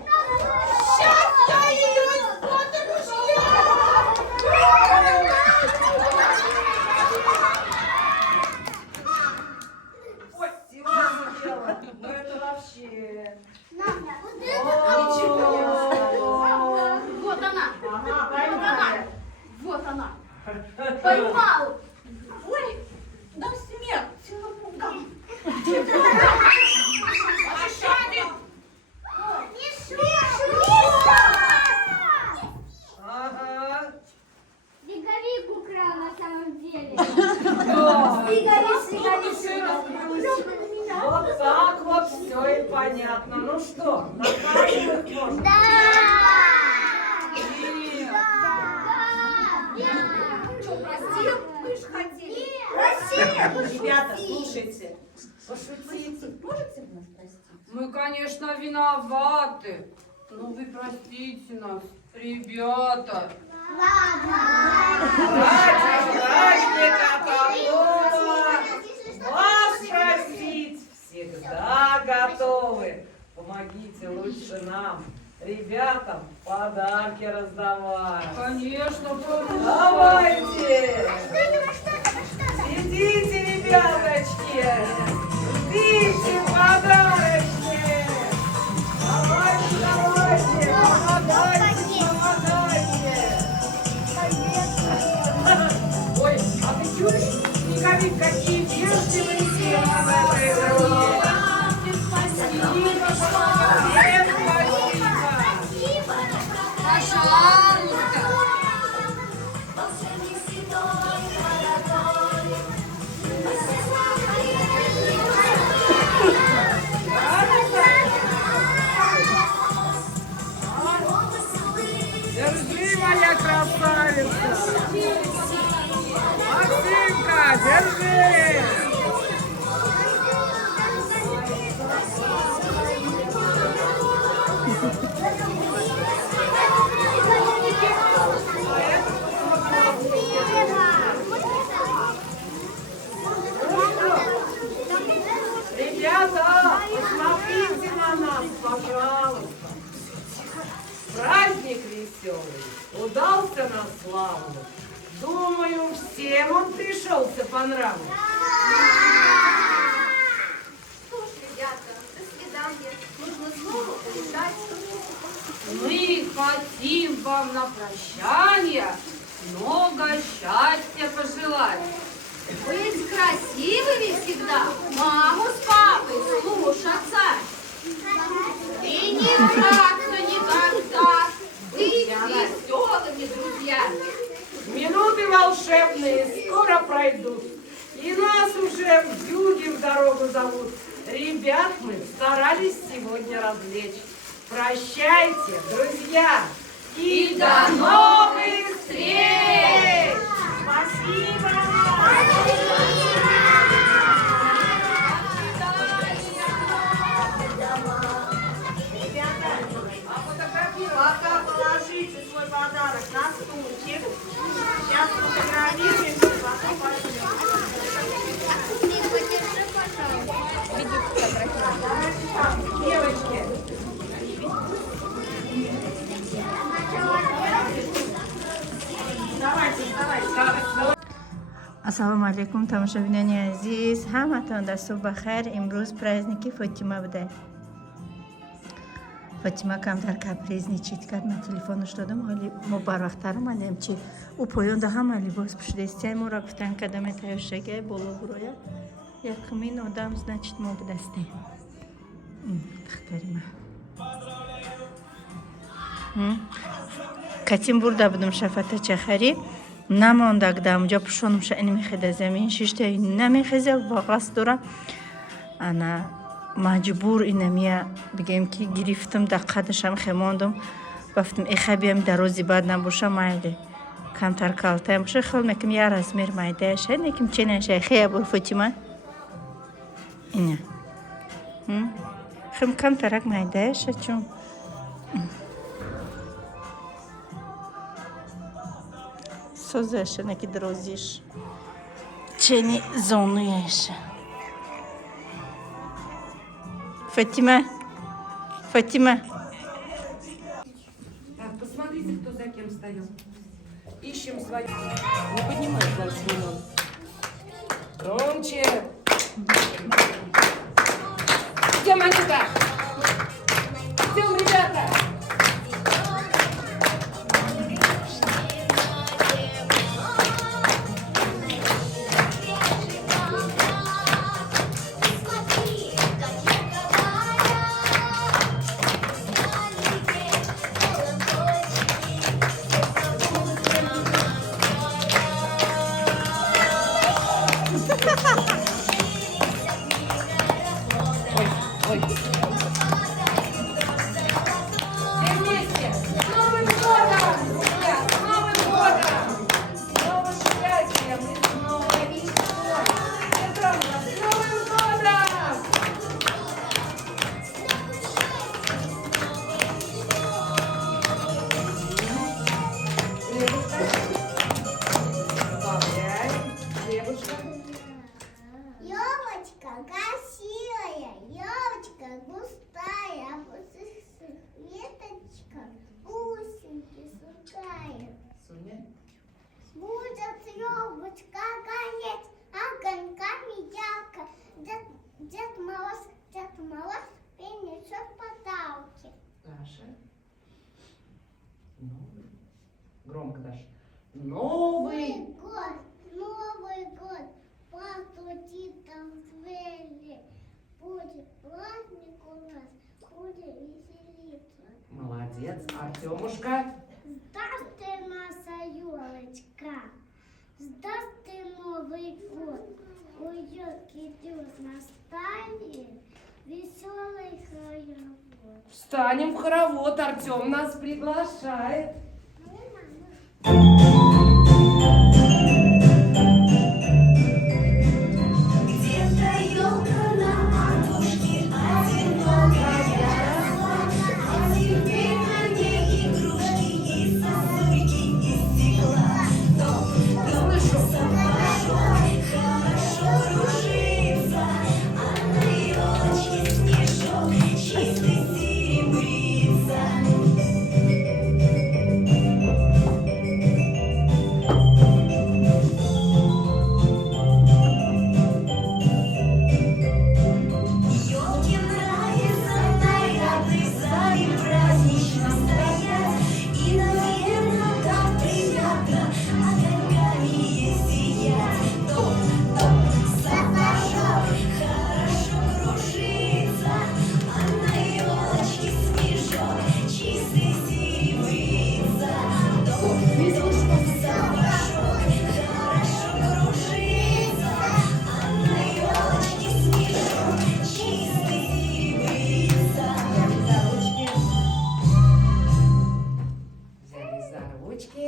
Сейчас я ее из фото-ружья! Ой, сегодня дело. Ну это вообще... Вот она. Ага, поймали. Вот она. Поймал. Ой, да смерть напугал. Ага. Снеговик украл на самом деле. Вот так вот все и понятно. Ну что, наказывать можно? Что, простил? Вы ж хотели. Ребята, слушайте. Пошутите. Можете нас простить? Мы, конечно, виноваты. Но вы простите нас, ребята. Ради праздника такого вас простить всегда готовы. Помогите лучше нам. ребятам подарки раздавать. Конечно, помню. Давайте! Идите, ребяточки! Ждите подарочки! Давайте, давайте! Помогайте, помогайте! Ой, а ты чуешь, Снеговик, какие вежливые все в этой игре? Спасибо, всем спасибо! Пожалуйста. Держи, моя красавица! Максимка, держи! Ребята, посмотрите на нас, пожалуйста. Праздник веселый удался на славу. Думаю, всем он пришелся по нраву. Что ж, ребята, до свидания. Нужно снова улетать. Мы хотим вам на прощание много счастья пожелать. Быть красивыми всегда, маму с папой слушаться. И не драться никогда, быть веселыми друзьями. Минуты волшебные скоро пройдут, и нас уже в юге в дорогу зовут. Ребят мы старались сегодня развлечь. Прощайте, друзья, и до новых встреч! Спасибо! Пока положите свой подарок на стульчик. Сейчас фотографируемся, потом пойдем. Девочки. Давайте, давайте. ассалому алейкум тамошобинони азиз, ҳаматон дар субҳ бахайр. имрӯз праздники фотима буда. фотима камтар капризничид кард. ман телефонаш додам, ҳоли мо барвақтар омадем, чи ӯ поёнда ҳама либос пушидестияй моро гуфтан кадаме тайёшагай боло буроя якмин одам, значит мо будастем. духтарима катим бурда будум шафата чахари намондак да унҷо пӯшонумша ин мехеда замин шиштаи намехеза вағас дора ана маҷбур инамия бигем ки гирифтам да қадашам хемондум бафтам эхабиям дарози бад набоша майли камтар калтаям боша хел меким я размер майдаяша неким ченаша хея бур фотима ина хем камтарак майдаяша чун созаша неки дрозиш чени зонуяша Фатима, Фатима. Так, посмотрите, кто за кем стоял. Ищем свою. Не поднимай дальше миллион. Громче. Где монета? Где он, ребята? Ой. тает. Соня? Будет елочка гореть, огоньками ярко. Дед Мороз принесет подарки. Даша. Новый. Громко, Даша. Новый. Новый год, постучит там в двери. Будет праздник у нас, будем веселиться. Молодец, Артемушка. Здравствуй, наша елочка. Здравствуй, Новый год. У елки идет на стае веселый хоровод. Встанем в хоровод, Артем нас приглашает. Где-то елка на матушке одинокая росла, а теперь на ней игрушки и сосульки из стекла. Дом хорошо кружится, а на елочке снежок чистый серебрится. Ёлки нравится нарядный сзади празднично стоять, и, наверно, так приятно огоньками ей сиять. Дом сапожок хорошо кружится, а на елочке снежок чистый серебрится. Дом сапожок хорошо кружится, а на елочке снежок чистый серебрится. Взяли за ручки.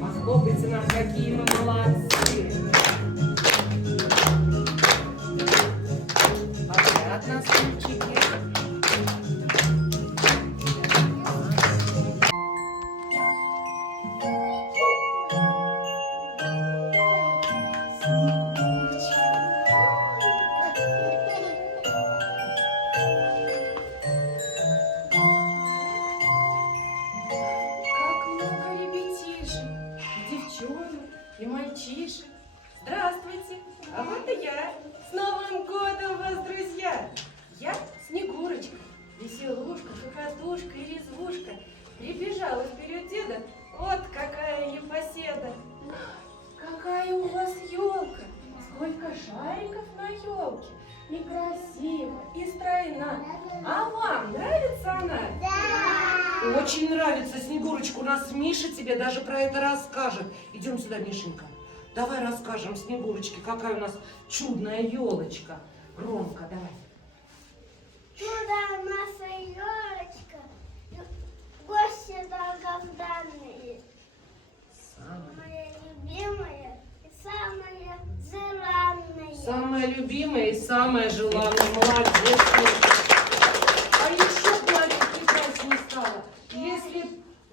Похлопайте нам, какие мы молодцы. Подряд на стульчике. Как много ребятишек, и девчонок, и мальчишек. Здравствуйте, а вот и я. С Новым годом вас, друзья! Я Снегурочка, веселушка, хохотушка и резвушка. Прибежала вперед деда, вот какая непоседа. Какая у вас елка! Сколько шариков на елке! И красиво, и стройна. А вам нравится она? Да! Очень нравится, Снегурочка. У нас Миша тебе даже про это расскажет. Идем сюда, Мишенька. Давай расскажем Снегурочке, какая у нас чудная елочка. Громко, давай. Чудо наша елочка, гости долгожданные, самая любимая и самая желанная. Самая любимая и самая желанная. Молодец. А еще планет прекраснее стало. Если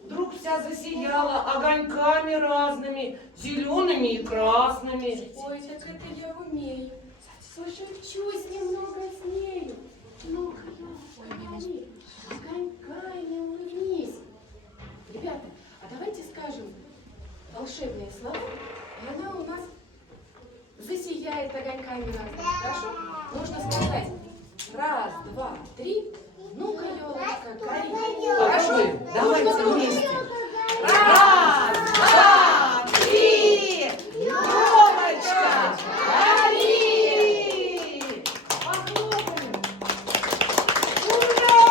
вдруг вся засияла огоньками разными, зелеными и красными. Ой, так это я умею. Пошепчусь немного с нею. Ну-ка, говори, огоньками улыбнись. Ребята, а давайте скажем волшебные слова, и она у нас засияет огоньками разными. Хорошо? Нужно сказать раз, два, три. Ну-ка, елочка, гори. Хорошо, давайте вместе. Раз, два, три! Елочка, гори! похлопаем. Ура!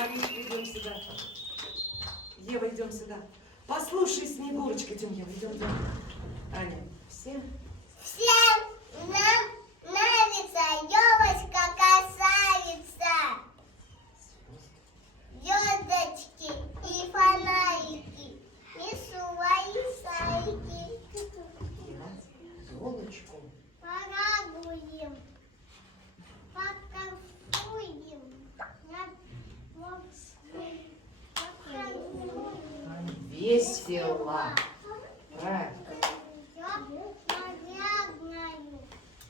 Аришка, идем сюда. Ева, идем сюда. Послушай, Снегурочка, идем, Ева, идем. Аня, все? Всем нам нравится елочка-красавица. Звездочки и фонарики, и свои сайки. Елочку. Порадуем, потанцуем, Весело. Правильно.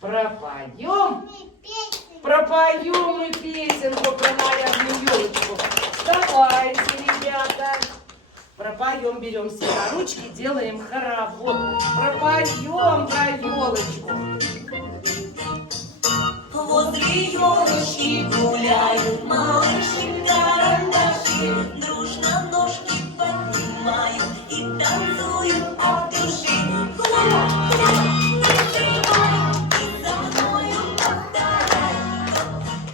Пропоем. мы песню пропоем мы песенку про нарядную елочку. Давайте, ребята. Пропоем, берем все на ручки, делаем хоровод. Пропоем про елочку. Возле елочки гуляют малыши-карандаши, дружно ножки поднимают и танцуют от души. Хлоп-хлоп, прижимай и за мною повторяй.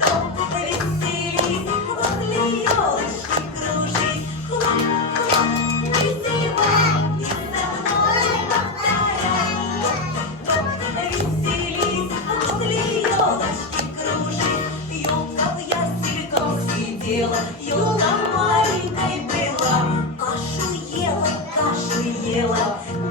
Топ-топ, повеселись, возле елочки кружись. Хлоп-хлоп, прижимай и за мною повторяй. Топ-топ, повеселись, возле елочки кружись. Елка в ясельках сидела, елка маленькой была, кашу ела,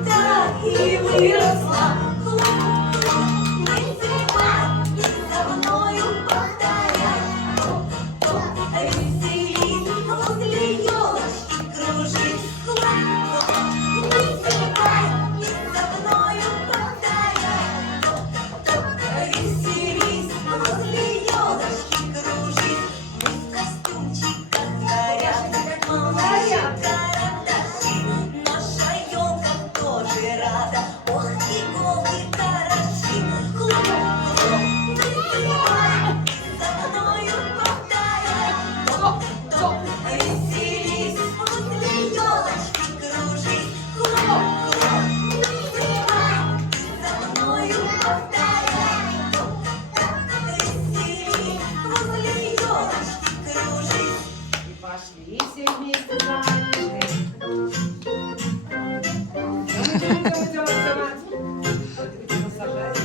да и выросла. Хлоп-хлоп, призывай и за мною повторяй. Топ-топ, веселись, возле елочки кружись. Хлоп-хлоп, призывай и за мною повторяй. Топ-топ, веселись, возле елочки кружись. Мы в костюмчиках нарядных, малыши-карандаши, наша елка тоже рада. Ох, и голы хороши. Хлоп-хлоп, призывай и за мною повторяй. Топ-топ, веселись, возле елочки кружись. Хлоп-хлоп, призывай и за мною повторяй. Топ-топ, веселись, возле елочки кружись. И пошли все вместе за Анечкой. Идем, Артема. Вот ты где насажаешь.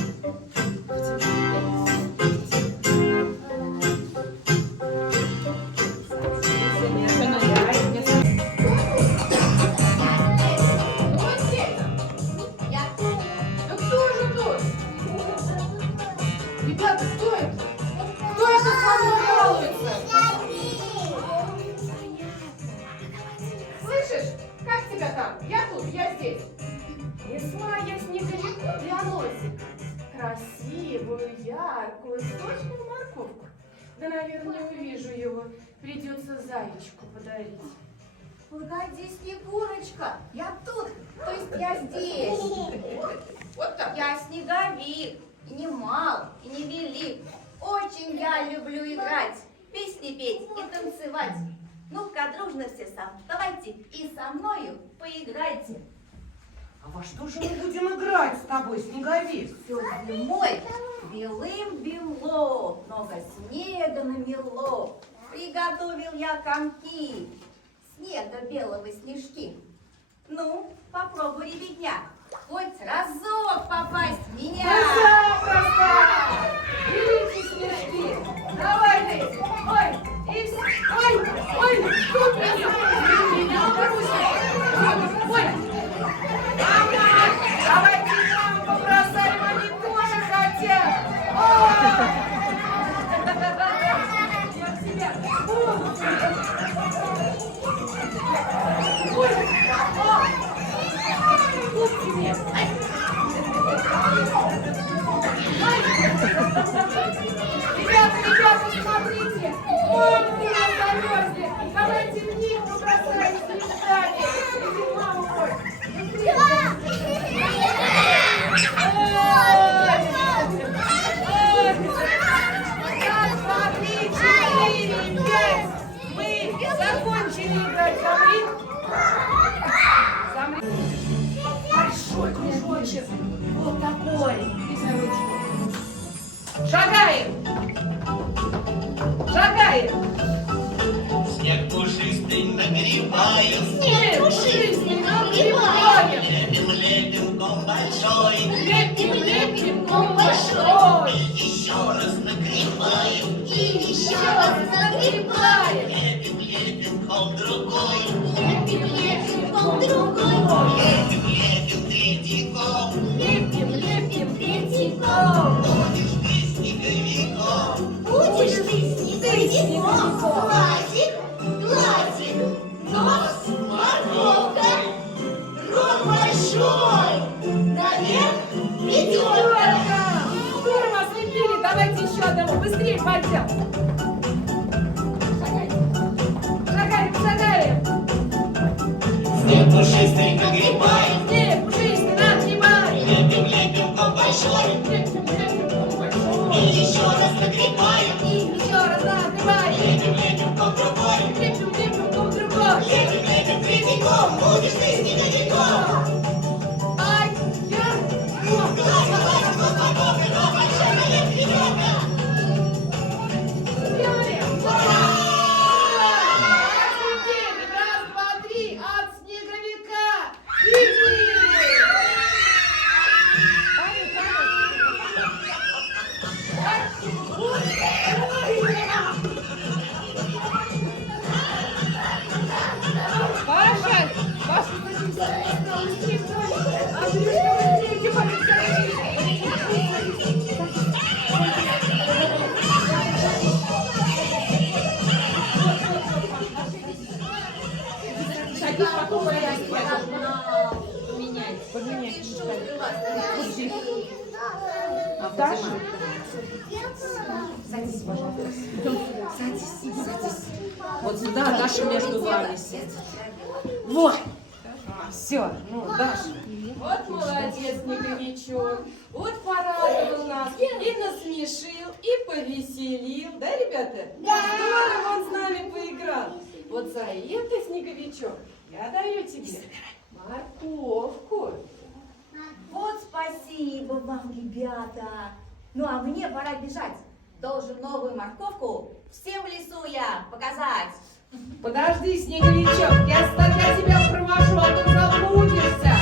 Да кто же тут? Ребята, кто это? Кто это со мной балуется? Слышишь? Как тебя там? Я тут, я здесь. Несла я снеговику для носика. Красивую, яркую, сочную морковку. Да, наверное, не увижу его. Придется зайчику подарить. Погоди, Снегурочка, я тут, то есть я здесь. Вот так. Я снеговик, и не мал, и не велик. Очень я люблю играть, песни петь и танцевать. Ну-ка, дружно все давайте и со мною поиграйте. А во что же мы будем играть с тобой, Снеговик? Все зимой белым-бело, много снега намело. Приготовил я комки, снега белого снежки. Ну, попробуй, ребятня, хоть разок попасть в меня. Запросто! Берите снежки! Давайте! Ой! И все! Ой! Ой! Тут меня бросили! Ой! Мама! Давайте маму побросаем, они тоже хотят! Я тебя! Ой! Тут тебе! Ребята, смотрите! Маму нас замерзли! Давайте в них побросаем снежками! Иди, маму мой! Раз, 2, 3, 4, 5! Мы закончили играть! Замри! Большой кружочек! Вот такой! Иди за ручку! Шагаем! Шагаем! Снег пушистый нагреваем, Снег пушистый нагреваем, лепим ком большой, лепим ком большой, еще раз нагреваем, и еще раз нагреваем, лепим ком другой, лепим ком другой, лепим третий ком, лепим третий ком. будешь ты снеговиком, Будешь ты снеговиком, глазик, глазик, нос, морковка, рот большой, наверх ведерко. Здорово слепили, давайте еще еще одного, быстрее пойдем. Шагаем, шагаем. Снег пушистый нагребаем, Снег пушистый нагребаем. лепим, лепим ком большой, Лепим, лепим ком большой. и еще раз нагребаем, И еще раз нагребаем. лепим, лепим ком другой, Лепим, лепим ком другой. лепим, лепим третий ком, будешь ты снеговиком. Ай, я... Сделали! Ура! Офигели! Раз, два, три, от снеговика! Паша! Паша, вот сюда, Даша между вами сядет. Вот. Все, ну, Даша. Вот молодец, снеговичок. Вот порадовал нас, и насмешил, и повеселил. Да, ребята? Да. Здорово он с нами поиграл. Вот за это, снеговичок, я даю тебе морковку. Вот спасибо вам, ребята. Ну а мне пора бежать. Должен новую морковку всем в лесу я показать. Подожди, снеговичок, я тебя провожу, а то забудешься.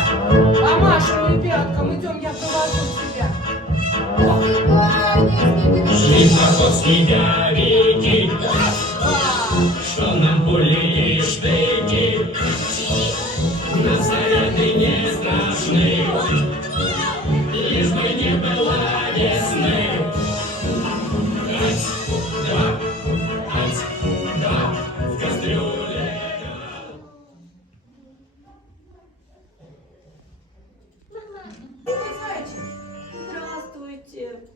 Помашем ребяткам, идем, я провожу тебя. Шли поход снеговики, что нам пули и штыки, но заряды не страшны, лишь бы не было весны. Раз, два, в кастрюле. Зайчик, здравствуйте.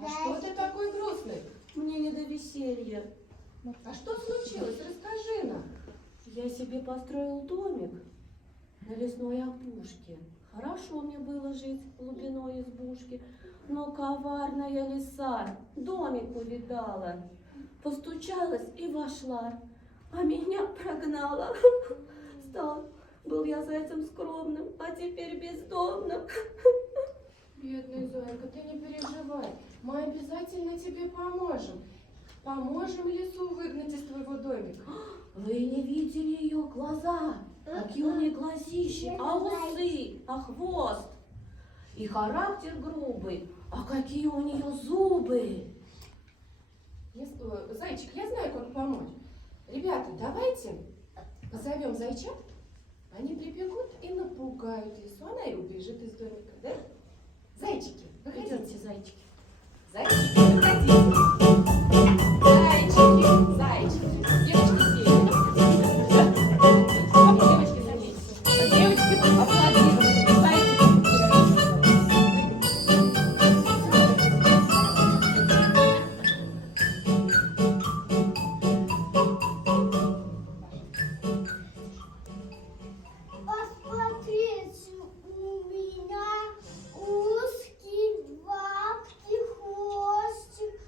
А что ты такой грустный? Мне не до веселья. А что случилось? Расскажи нам. Я себе построил домик на лесной опушке. Хорошо мне было жить в глубиной избушке, но коварная лиса домик увидала. Постучалась и вошла, а меня прогнала. Был я зайцем скромным, а теперь бездомным. Бедный зайка, ты не переживай. Мы обязательно тебе поможем. Поможем лису выгнать из твоего домика. Вы не видели ее глаза? Какие у нее глазищи, а усы, а хвост. И характер грубый, а какие у нее зубы. Зайчик, я знаю, как помочь. Ребята, давайте позовем зайчат. Они прибегут и напугают лису. Она и убежит из домика, да? Зайчики, выходите, зайчики. Зайчики, выходите. Зайчики, зайчики. Девочки сели. Девочки заметьте. Девочки аплодируют. Зайчики. Посмотрите, у меня узкий лапки, хвостик.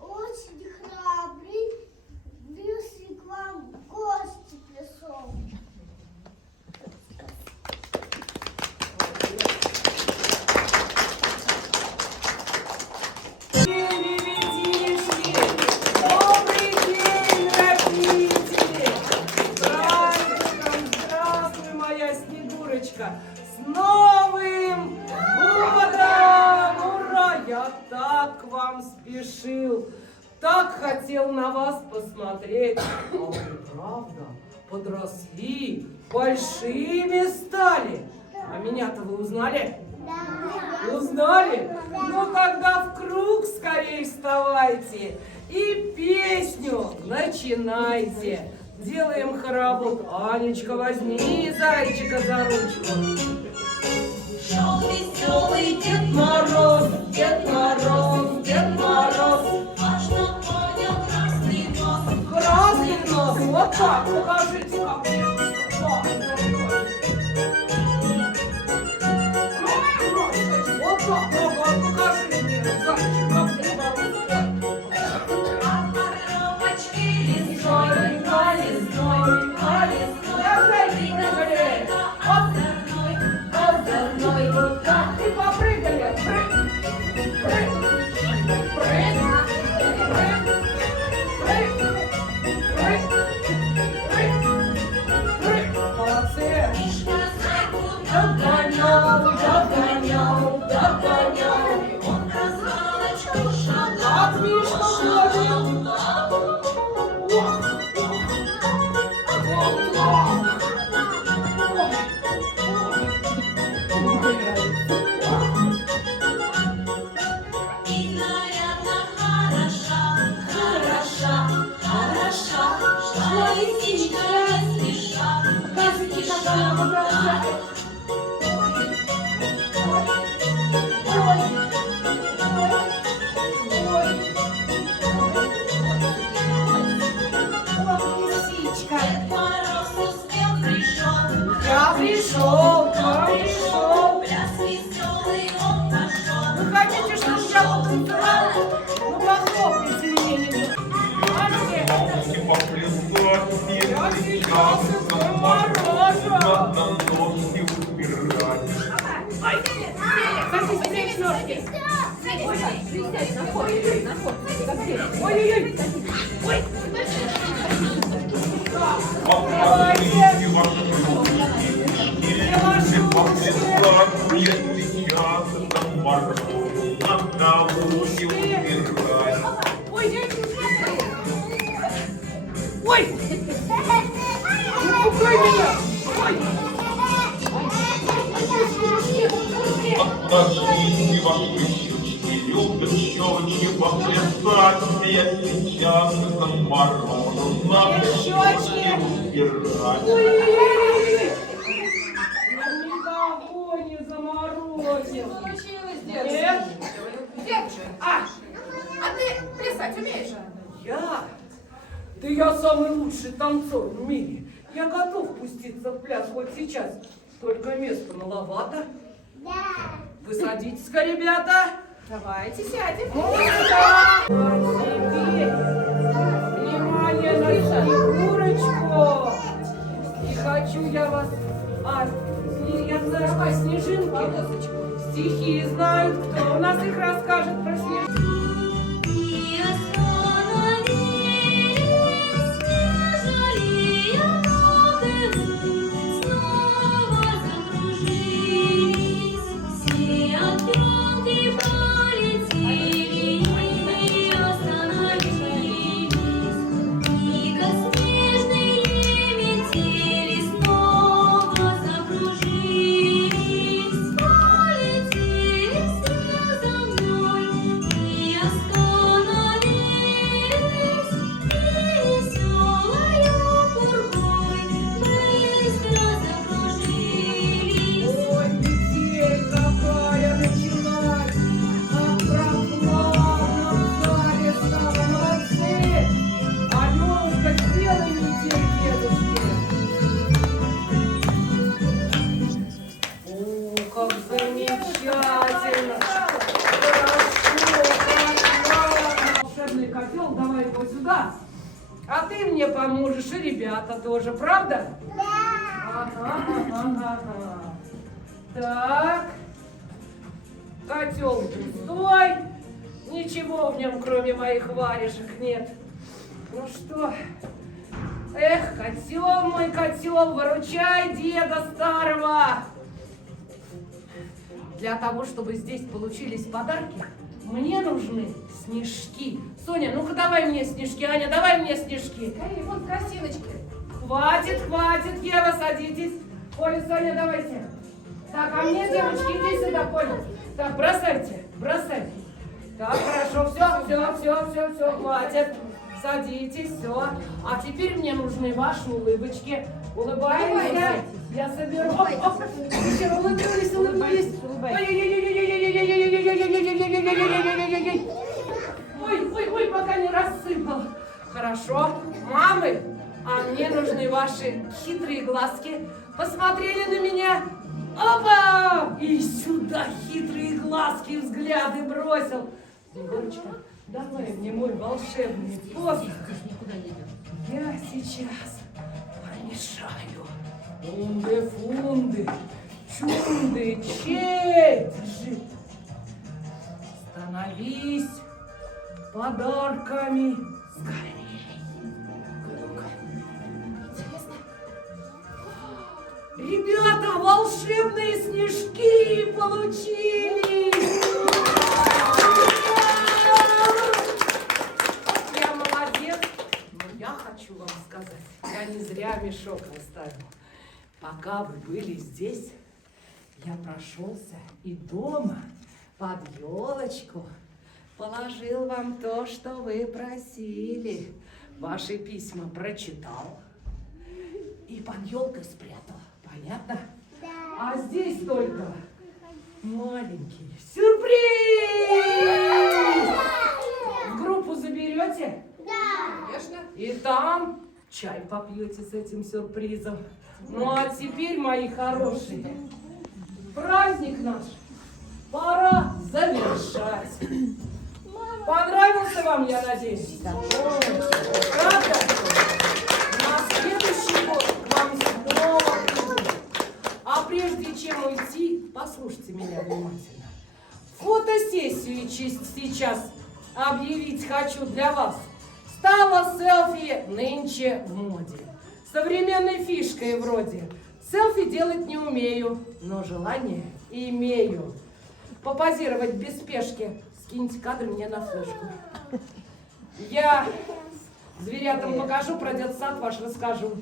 Очень храбрый, если к вам в гости пришел. Ребятишки, добрый день, родители! Праздником, здравствуй, моя Снегурочка! С Новым годом! Ура! Я так к вам спешил, так хотел на вас посмотреть. А вы, правда, подросли, большими стали. А меня-то вы узнали? Узнали? Ну тогда в круг скорее вставайте и песню начинайте. Делаем хоровод. Анечка, возьми зайчика за ручку. Шел веселый Дед Мороз, Дед Мороз, Дед Мороз. Важно понял красный нос. Красный нос, вот так, покажите, как я. Вот так, ага, покажи мне, зайчик, как Дед Мороз. А коробочки лесной, по лесной, по лесной. Прыгали, озорной, озорной. Вот так. И попрыгали, прыг, прыг, прыг, прыг, прыг, прыг, прыг, прыг. Молодцы. Мишка зайку Догонял, догонял, догонял. Он развалочку шагал. как Мишка ходит. И нарядно хороша, хороша, хороша. Шла лисичка не спеша, не спеша. Дед Мороз успел, пришел. Я пришел, я пришел. Пляс веселый он пошел. Вы хотите, чтобы я потанцевал? Ну, похлопайте мне немного. Я сейчас Дед Мороза. Садись, ножки. Ой-ой-ой. Ой. Ой! Не пугай меня! Ой! Отложите ваши щечки, любят щечки поплясать. Я сейчас Дедом Морозом на щечки убирать. Ой-ой-ой! Никого не заморозил. Случилось, Нет? Дедушка, а ты плясать умеешь? Я? Да я самый лучший танцор в мире. Я готов пуститься в пляс хоть сейчас. Только места маловато. Да. Вы садитесь-ка, ребята. Давайте сядем. А теперь внимание на Снегурочку. И хочу я вас... я знаю, что снежинки. Стихи знают, кто у нас их расскажет про снежинки. И остановились, снежали снова закружились. Все от елки полетели и остановились. И как снежные метели снова закружились. Полетели все за мной и остановились. И веселою пургой быстро закружились. Ой, метель какая началась, как прохладно в зале стало. Молодцы! Аленушка, сделай метель дедушке. О, как замечательно! Хорошо, прекрасно! Волшебный котел, давай его сюда. А ты мне поможешь, и ребята тоже, правда? Ага. Так. Котел пустой. Ничего в нем, кроме моих варежек, нет. Ну что? Эх, котел мой, котел, выручай деда старого. Для того, чтобы здесь получились подарки, мне нужны снежки. Соня, ну-ка давай мне снежки. Аня, давай мне снежки. Эй, вон в корзиночке. Хватит, Ева, садитесь. Оля, Соня, давайте. Так, а мне, девочки, иди сюда, понял? Так, бросайте. Так, хорошо, все, хватит. Садитесь, все. А теперь мне нужны ваши улыбочки. Улыбаемся. Я соберу. Еще улыбнулись. Ой, пока не рассыпал. Хорошо. Мамы, а мне нужны ваши хитрые глазки. Посмотрели на меня. Опа! И сюда хитрые глазки, взгляды бросил. Егорочка, давай мне мой волшебный посох. Я сейчас помешаю. Унды-фунды, чунды, четжи. Становись подарками скорей. Ну-ка, интересно. Ребята, волшебные снежки получились! Я молодец, но я хочу вам сказать, я не зря мешок оставил. Пока вы были здесь, я прошелся и дома под елочку положил вам то, что вы просили. Ваши письма прочитал и под елкой спрятал. Понятно? Да. А здесь только маленький сюрприз! В группу заберете? Да. Конечно. И там чай попьете с этим сюрпризом. Ну а теперь, мои хорошие, праздник наш пора завершать. Понравился вам, я надеюсь? Да. Правда? На следующий год к вам снова приду. А прежде чем уйти, послушайте меня внимательно. Фотосессию сейчас объявить хочу для вас. Стало селфи нынче в моде. Современной фишкой вроде. Селфи делать не умею, но желание имею. Попозировать без спешки. Скиньте кадры мне на флешку. Я зверятам покажу, про детсад ваш расскажу.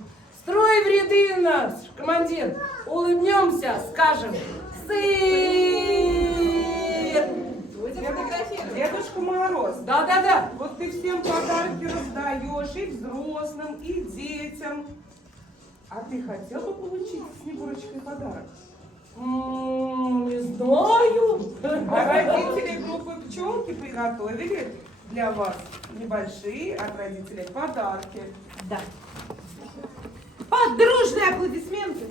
Строй в ряды наш, командир. Улыбнемся, скажем. Сыр! Дедушка Мороз. Да. Вот ты всем подарки раздаешь, и взрослым, и детям. А ты хотел бы получить с Снегурочкой подарок? Не знаю. А родители группы «Пчелки» приготовили для вас небольшие от родителей подарки. Да. Под дружные аплодисменты.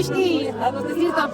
Точнее, а вот здесь там